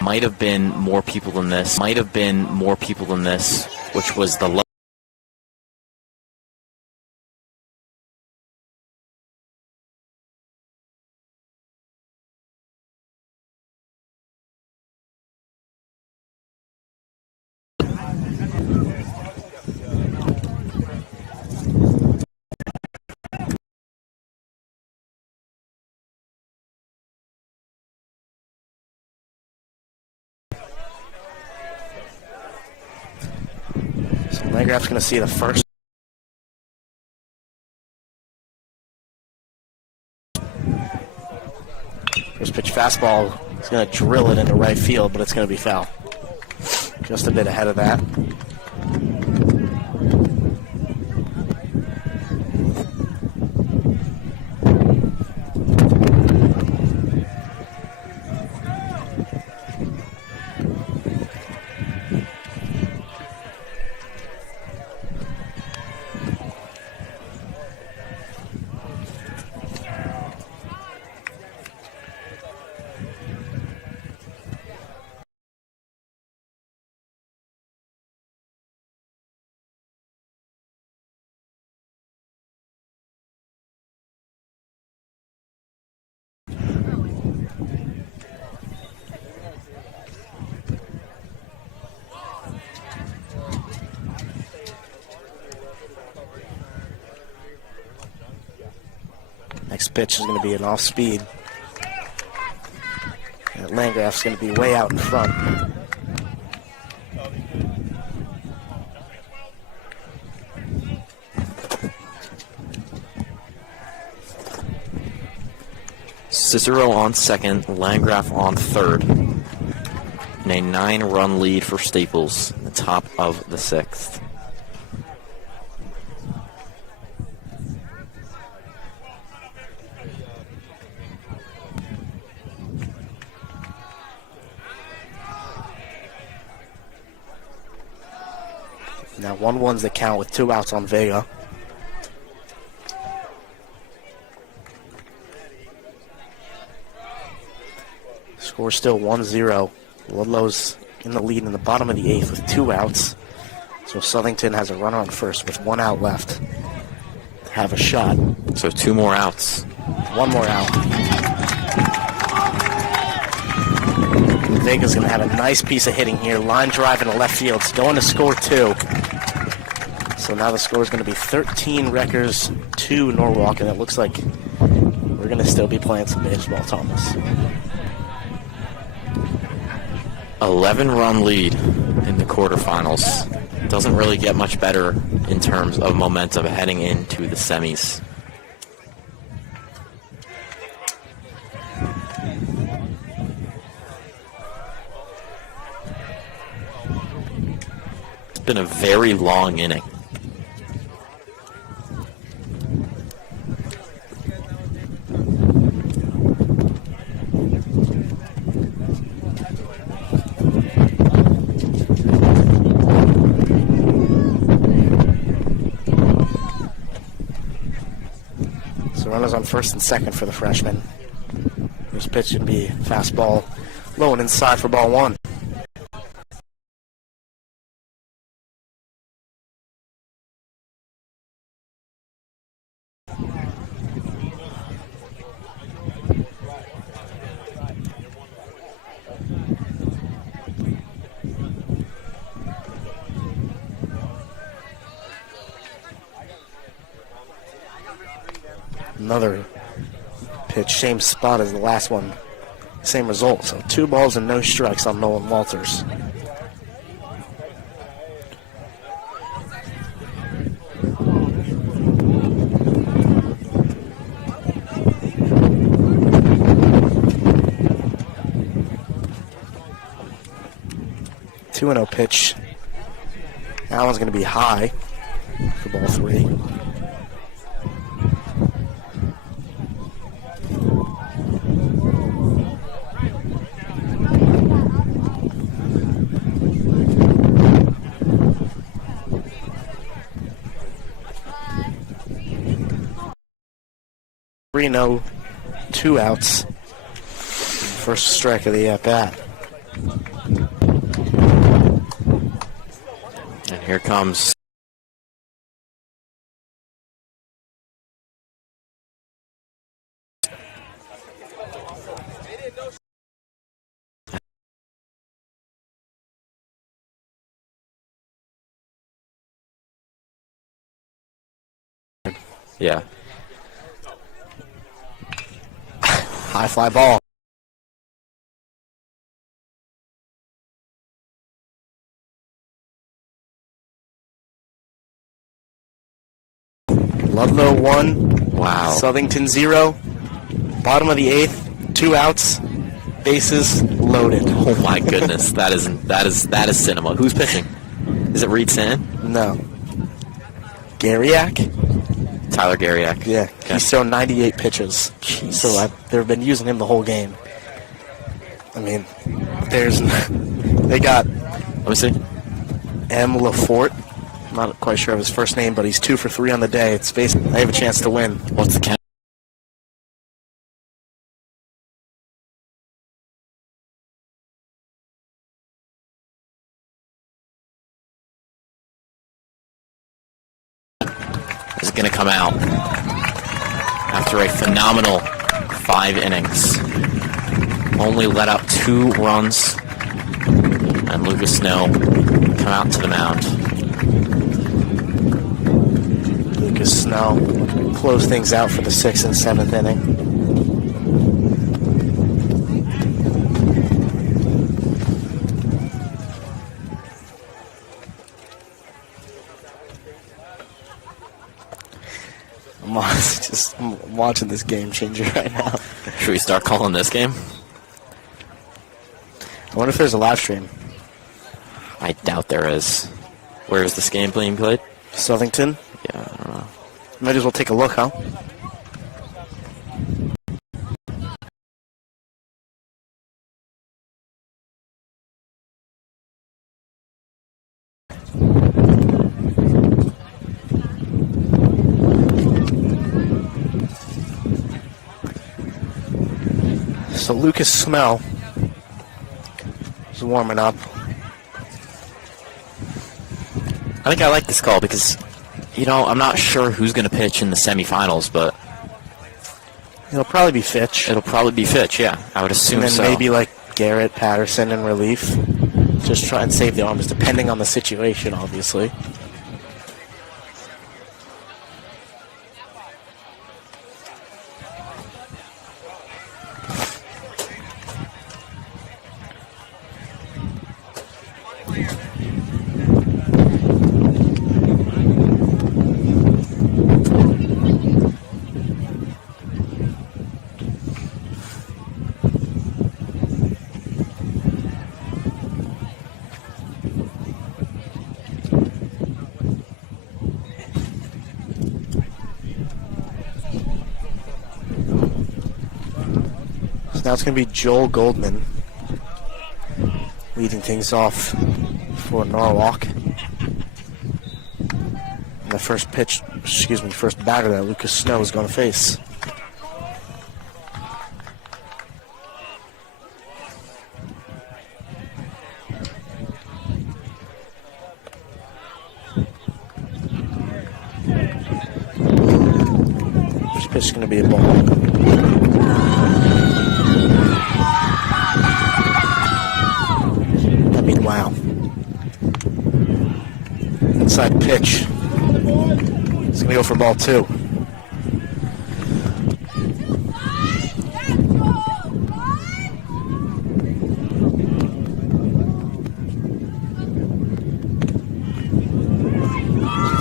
might have been more people than this, which was the So Landgraf's going to see the first. First pitch fastball. He's going to drill it into right field, but it's going to be foul. Just a bit ahead of that. Next pitch is going to be an off speed. And Landgraf's going to be way out in front. Cicero on second, Landgraf on third. And a 9-run lead for Staples in the top of the sixth. Now 1-1's the count with 2 outs on Vega. Score still 1-0. Ludlow's in the lead in the bottom of the 8th with 2 outs. So Southington has a runner on first with 1 out left. Have a shot. So 2 more outs. 1 more out. Vega's going to have a nice piece of hitting here. Line drive in the left field. It's going to score 2. So now the score is going to be 13 Wreckers, 2 Norwalk, and it looks like we're going to still be playing some baseball, Thomas. 11-run lead in the quarterfinals. Doesn't really get much better in terms of momentum heading into the semis. It's been a very long inning. Runners on first and second for the freshman. First pitch should be fastball low and inside for ball 1. Another pitch, same spot as the last one, same result. So 2 balls and no strikes on Nolan Walters. Two and 0 pitch. That one's going to be high for ball 3. No 2 outs. First strike of the at-bat. And here comes yeah. High fly ball. Ludlow 1. Wow. Southington 0. Bottom of the 8th. 2 outs. Bases loaded. Oh my goodness, that is cinema. Who's pitching? Is it Reed Sand? No. Garriak? Tyler Garriak. Yeah. Okay. He's thrown 98 pitches. Jeez. So they've been using him the whole game. I mean, they got Let me see. M. Lafort. I'm not quite sure of his first name, but he's 2 for 3 on the day. It's basically, they have a chance to win. What's the count? Is going to come out after a phenomenal 5 innings. Only let out 2 runs, and Lucas Snow come out to the mound. Lucas Snow close things out for the 6th and 7th inning. I'm watching this game changer right now. Should we start calling this game? I wonder if there's a live stream. I doubt there is. Where is this game being played? Southington? Yeah, I don't know. Might as well take a look, huh? So Lucas Snow is warming up. I think I like this call because, I'm not sure who's going to pitch in the semifinals, but It'll probably be Fitch. it'll probably be Fitch, yeah. I would assume And then so. maybe like Garrett Patterson in relief. Just try and save the arms, depending on the situation, obviously. Now it's going to be Joel Goldman leading things off for Norwalk. And the first batter that Lucas Snow is going to face. First pitch is going to be a ball. Wow. Inside pitch. It's going to go for ball 2.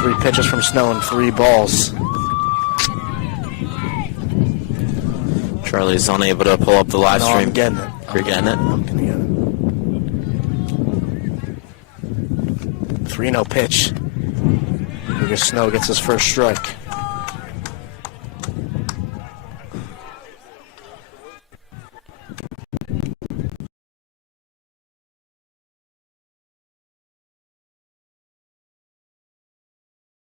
Three pitches from Snow and 3 balls. Charlie's unable to pull up the live No, stream. I'm getting it. You're getting it? I'm going to get it. 3-0 pitch. Lucas Snow gets his first strike.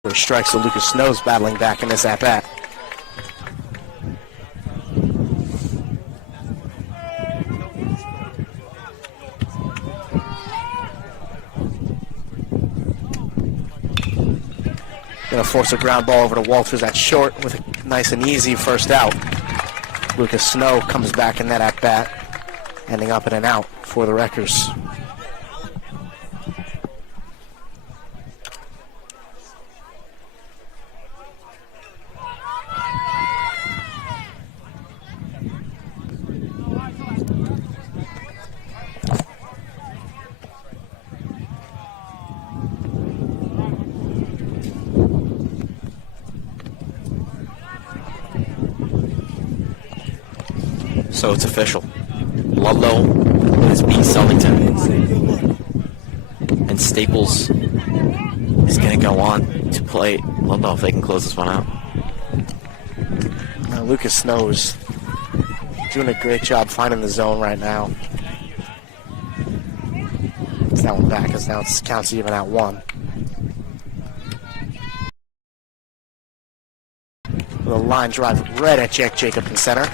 First strike, so Lucas Snow's battling back in this at-bat. Going to force a ground ball over to Walters at short with a nice and easy first out. Lucas Snow comes back in that at bat, ending up in an out for the Wreckers. So it's official. Ludlow has beat Selmington. And Staples is going to go on to play Ludlow if they can close this one out. Lucas Snow is doing a great job finding the zone right now. It's that one back as now it counts even at 1. With a line drive right at Jack Jacob in center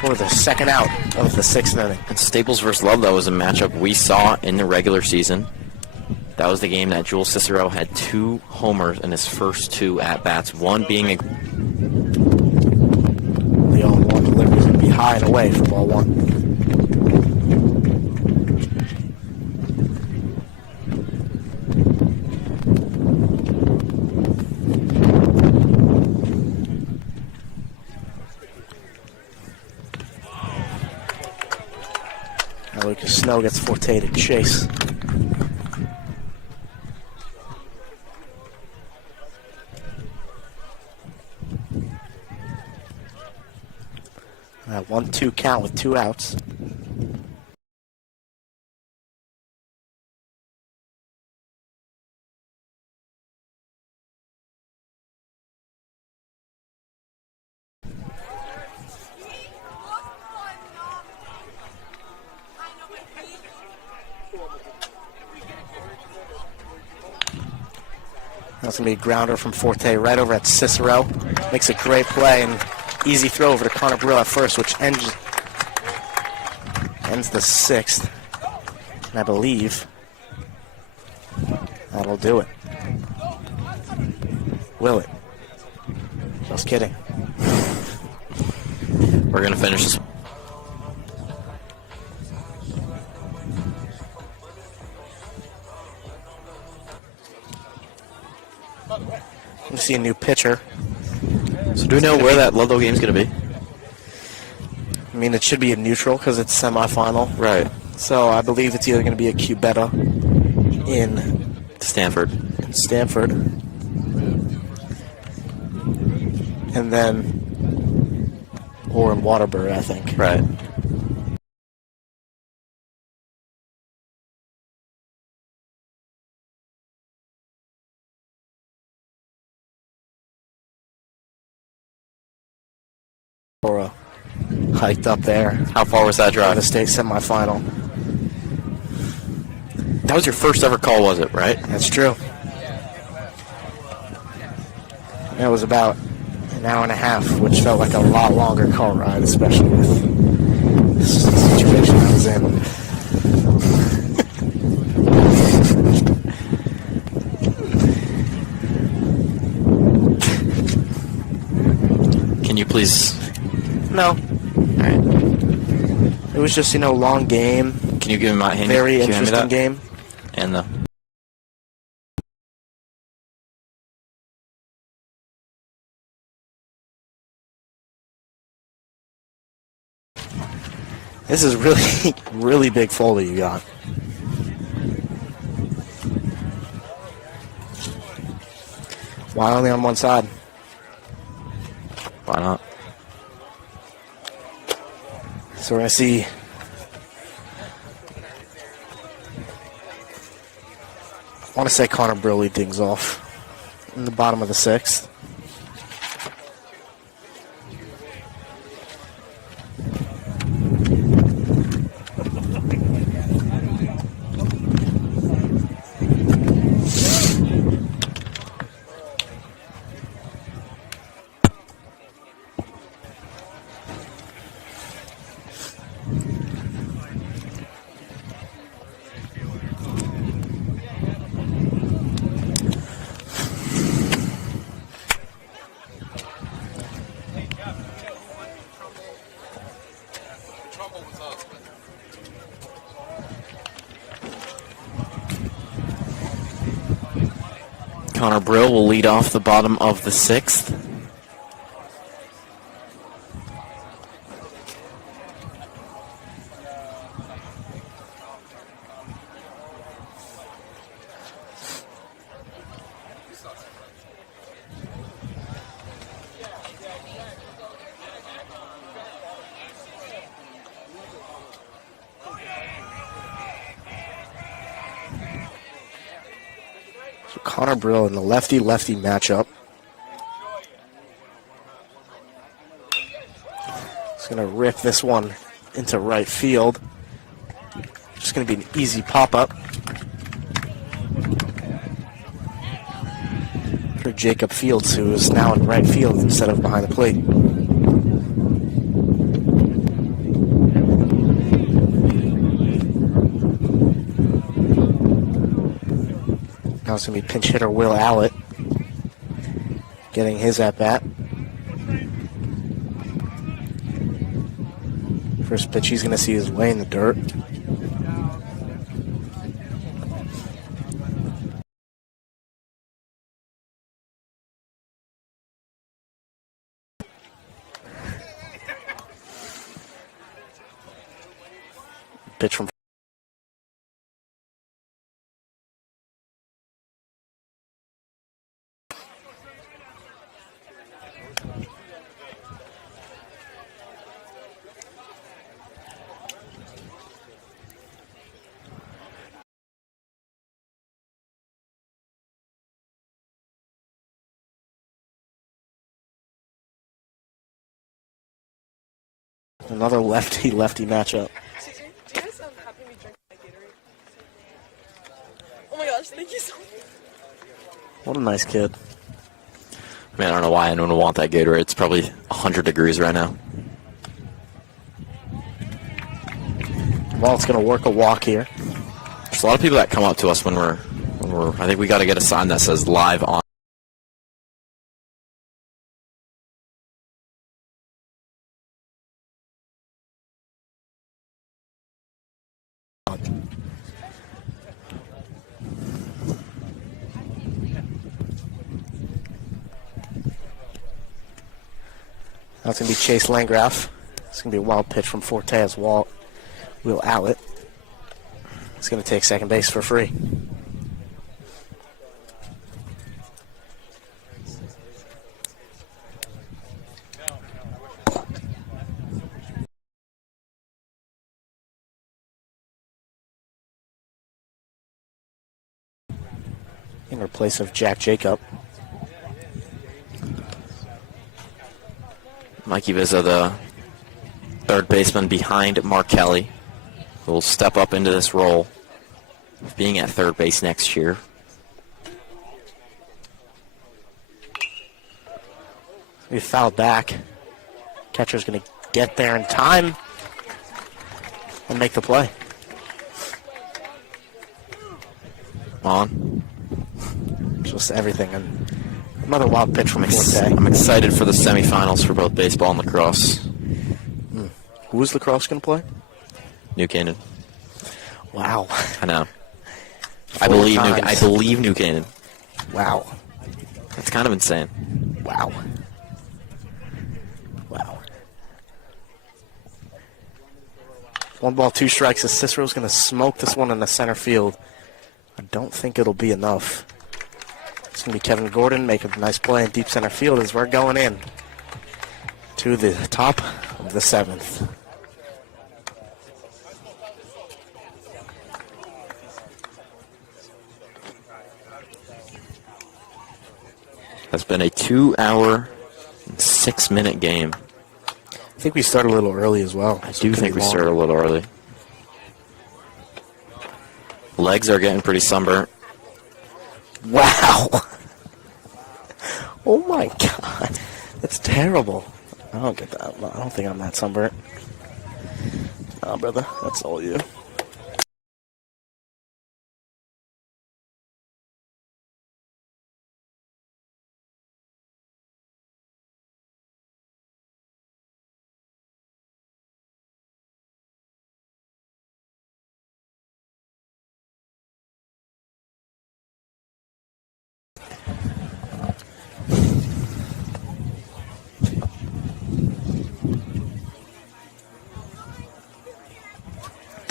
for the second out of the 6th inning. And Staples versus Ludlow is a matchup we saw in the regular season. That was the game that Jules Cicero had 2 homers in his first 2 at-bats, one being a... The 0-1 delivery is going to be high and away for ball 1. Lucas Snow gets Forte to chase. That 1-2 count with 2 outs. That's going to be a grounder from Forte right over at Cicero. Makes a great play and easy throw over to Connor Brill at first, which ends the 6th. And I believe that'll do it. Will it? Just kidding. We're going to finish this. We see a new pitcher. So do we know where that Ludlow game is going to be? I mean, it should be a neutral because it's semifinal. Right. So I believe it's either going to be a Cubetta in Stanford. And then, or in Waterbury, I think. Right. Hiked up there. How far was that drive? Out of state semifinal. That was your first ever call, was it, right? That's true. That was about an hour and a half, which felt like a lot longer car ride, especially with this situation I was in. Can you please? No. All right. It was just, long game. Can you give me my hand? Very Can you hand me interesting that? game. And the. This is really, really big folder you got. Why only on one side? Why not? So we're going to see I want to say Connor Brill lead things off in the bottom of the 6th. Connor Brill will lead off the bottom of the 6th. So Connor Brill in the lefty-lefty matchup. He's going to rip this one into right field. Just going to be an easy pop-up for Jacob Fields, who is now in right field instead of behind the plate. Now it's going to be pinch hitter Will Allett getting his at-bat. First pitch he's going to see his way in the dirt. Pitch from another lefty-lefty matchup. Excuse me, do you guys happen to be drinking my Gatorade? Oh my gosh, thank you so much. What a nice kid. I mean, I don't know why anyone would want that Gatorade. It's probably 100 degrees right now. Well, it's going to work a walk here. There's a lot of people that come up to us when we're I think we got to get a sign that says live on. That's going to be Chase Landgraf. It's going to be a wild pitch from Fortes Will Allett. He's going to take second base for free. In place of Jack Jacob. Mikey Vizza, the third baseman behind Mark Kelly, who will step up into this role of being at third base next year. We fouled back. Catcher's going to get there in time and make the play. On. Just everything. And another wild pitch from Forte. I'm excited for the semifinals for both baseball and lacrosse. Who is lacrosse going to play? New Canaan. Wow. I know. Four I believe New Canaan. Wow. That's kind of insane. Wow. Wow. 1 ball, 2 strikes. As Cicero's going to smoke this one in the center field. I don't think it'll be enough. It's going to be Kevin Gordon making a nice play in deep center field as we're going in to the top of the 7th. Has been a 2-hour and 6-minute game. I think we started a little early as well. I do think we started a little early. Legs are getting pretty sunburnt. Wow. Oh my God. That's terrible. I don't get that. I don't think I'm that sunburnt. Nah, brother. That's all you.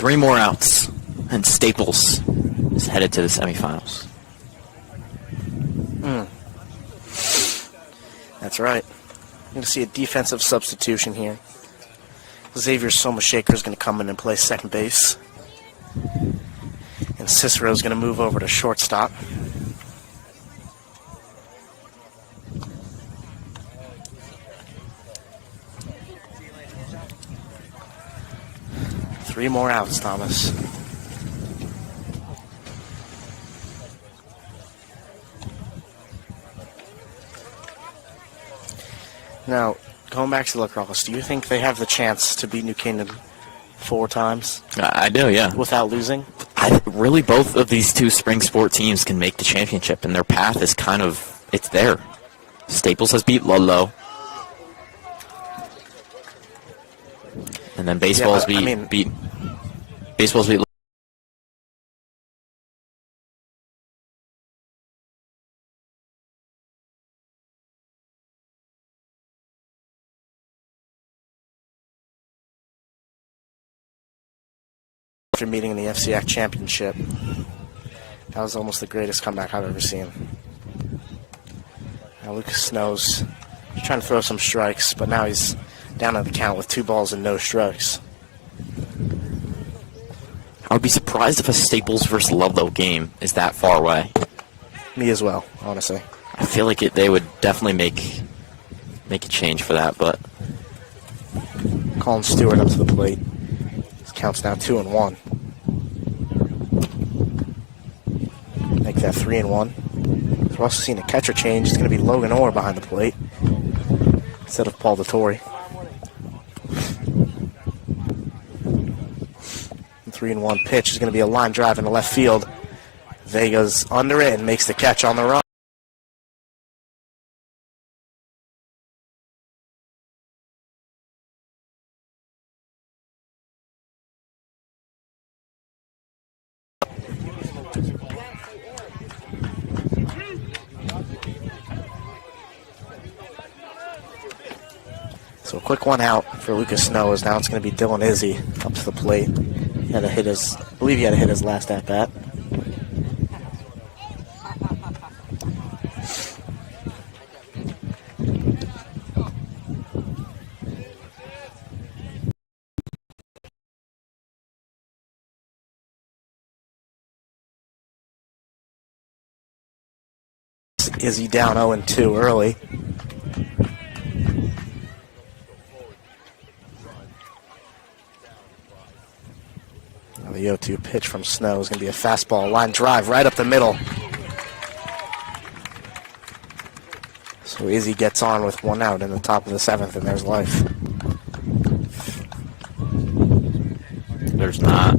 3 more outs, and Staples is headed to the semifinals. That's right. You're going to see a defensive substitution here. Xavier Somashaker is going to come in and play second base. And Cicero is going to move over to shortstop. Three more outs, Thomas. Now, going back to lacrosse, do you think they have the chance to beat New Canaan 4 times I do, yeah. without losing? Really, both of these 2 spring sport teams can make the championship, and their path is kind of, it's there. Staples has beat Ludlow. And then baseball's beat after meeting in the FCAC championship. That was almost the greatest comeback I've ever seen. Now Lucas Snow's trying to throw some strikes, but now he's down on the count with 2 balls and no strikes. I would be surprised if a Staples versus Ludlow game is that far away. Me as well, honestly. I feel like they would definitely make a change for that, but Colin Stewart up to the plate. His count's now 2-1. Make that 3-1. We're also seeing a catcher change. It's going to be Logan Orr behind the plate instead of Paul DeTore. 3-1 pitch is going to be a line drive in the left field. Vega's under it and makes the catch on the run. So a quick one out for Lucas Snow is now it's going to be Dylan Izzy up to the plate. He had to hit his, I believe he had to hit his last at bat. Izzy down 0-2 early. Now the 0-2 pitch from Snow is going to be a fastball line drive right up the middle. So Izzy gets on with 1 out in the top of the 7th, and there's life. there's not.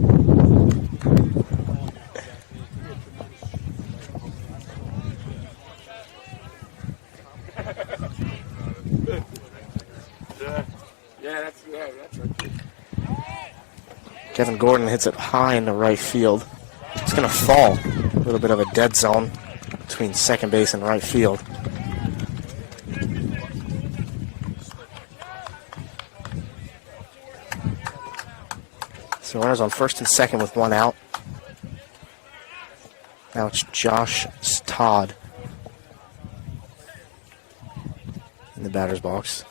Kevin Gordon hits it high in the right field. It's going to fall. A little bit of a dead zone between second base and right field. So runners on first and second with 1 out. Now it's Josh Todd in the batter's box.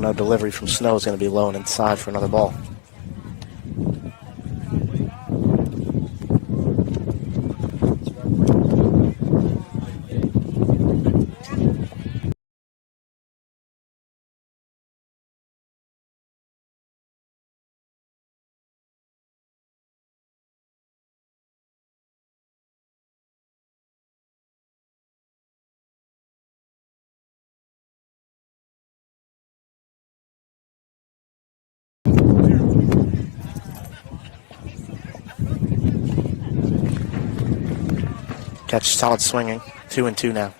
No delivery from Snow is going to be low and inside for another ball. Catch solid swinging. 2-2 now.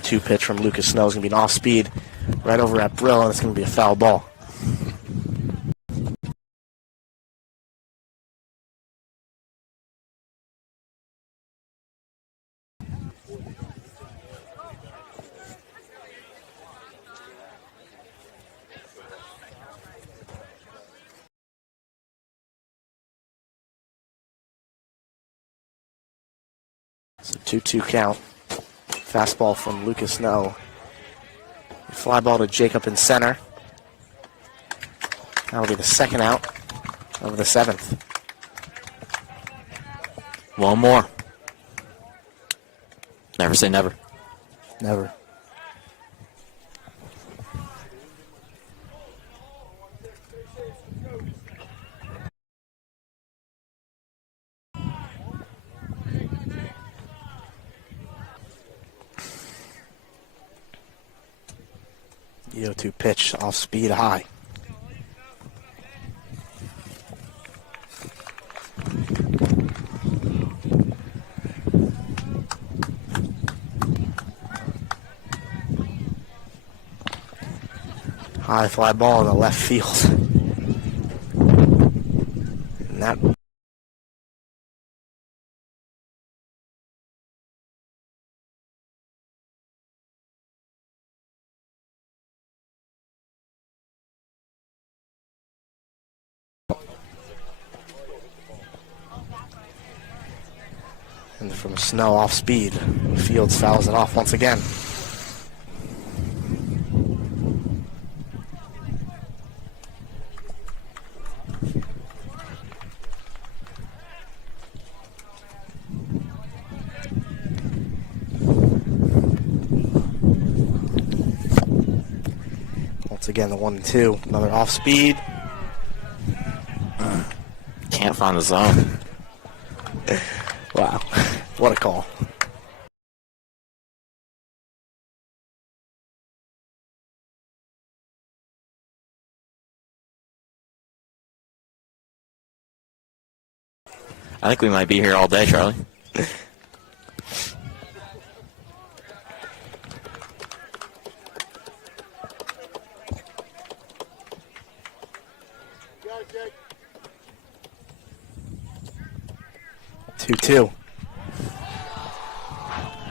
2-2 pitch from Lucas Snow is going to be an off-speed right over at Brill, and it's going to be a foul ball. It's a 2-2 count. Fastball from Lucas Snow. Fly ball to Jacob in center. That'll be the second out of the 7th. One more. Never say never. Never. The 0-2 pitch off speed high. High fly ball in the left field. And that and from Snow off speed, Fields fouls it off once again. Once again, the 1-2, another off speed. Can't find the zone. Wow, what a call. I think we might be here all day, Charlie. Two.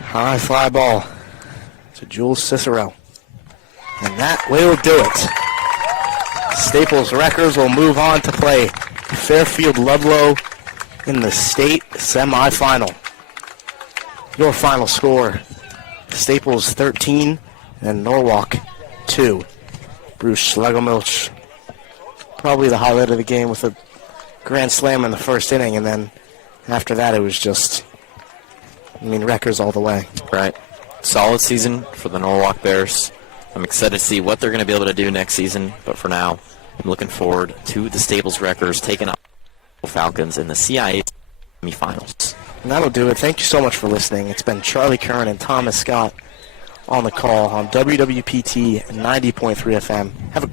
High fly ball to Jules Cicero. And that will do it. Staples Wreckers will move on to play Fairfield Ludlow in the state semifinal. Your final score, Staples 13 and Norwalk 2. Bruce Schlegelmilch, probably the highlight of the game with a grand slam in the first inning, and then after that, it was just, Wreckers all the way. Right. Solid season for the Norwalk Bears. I'm excited to see what they're going to be able to do next season, but for now, I'm looking forward to the Staples Wreckers taking on Falcons in the CIA semifinals. And that'll do it. Thank you so much for listening. It's been Charlie Kern and Thomas Scott on the call on WWPT 90.3 FM. Have a great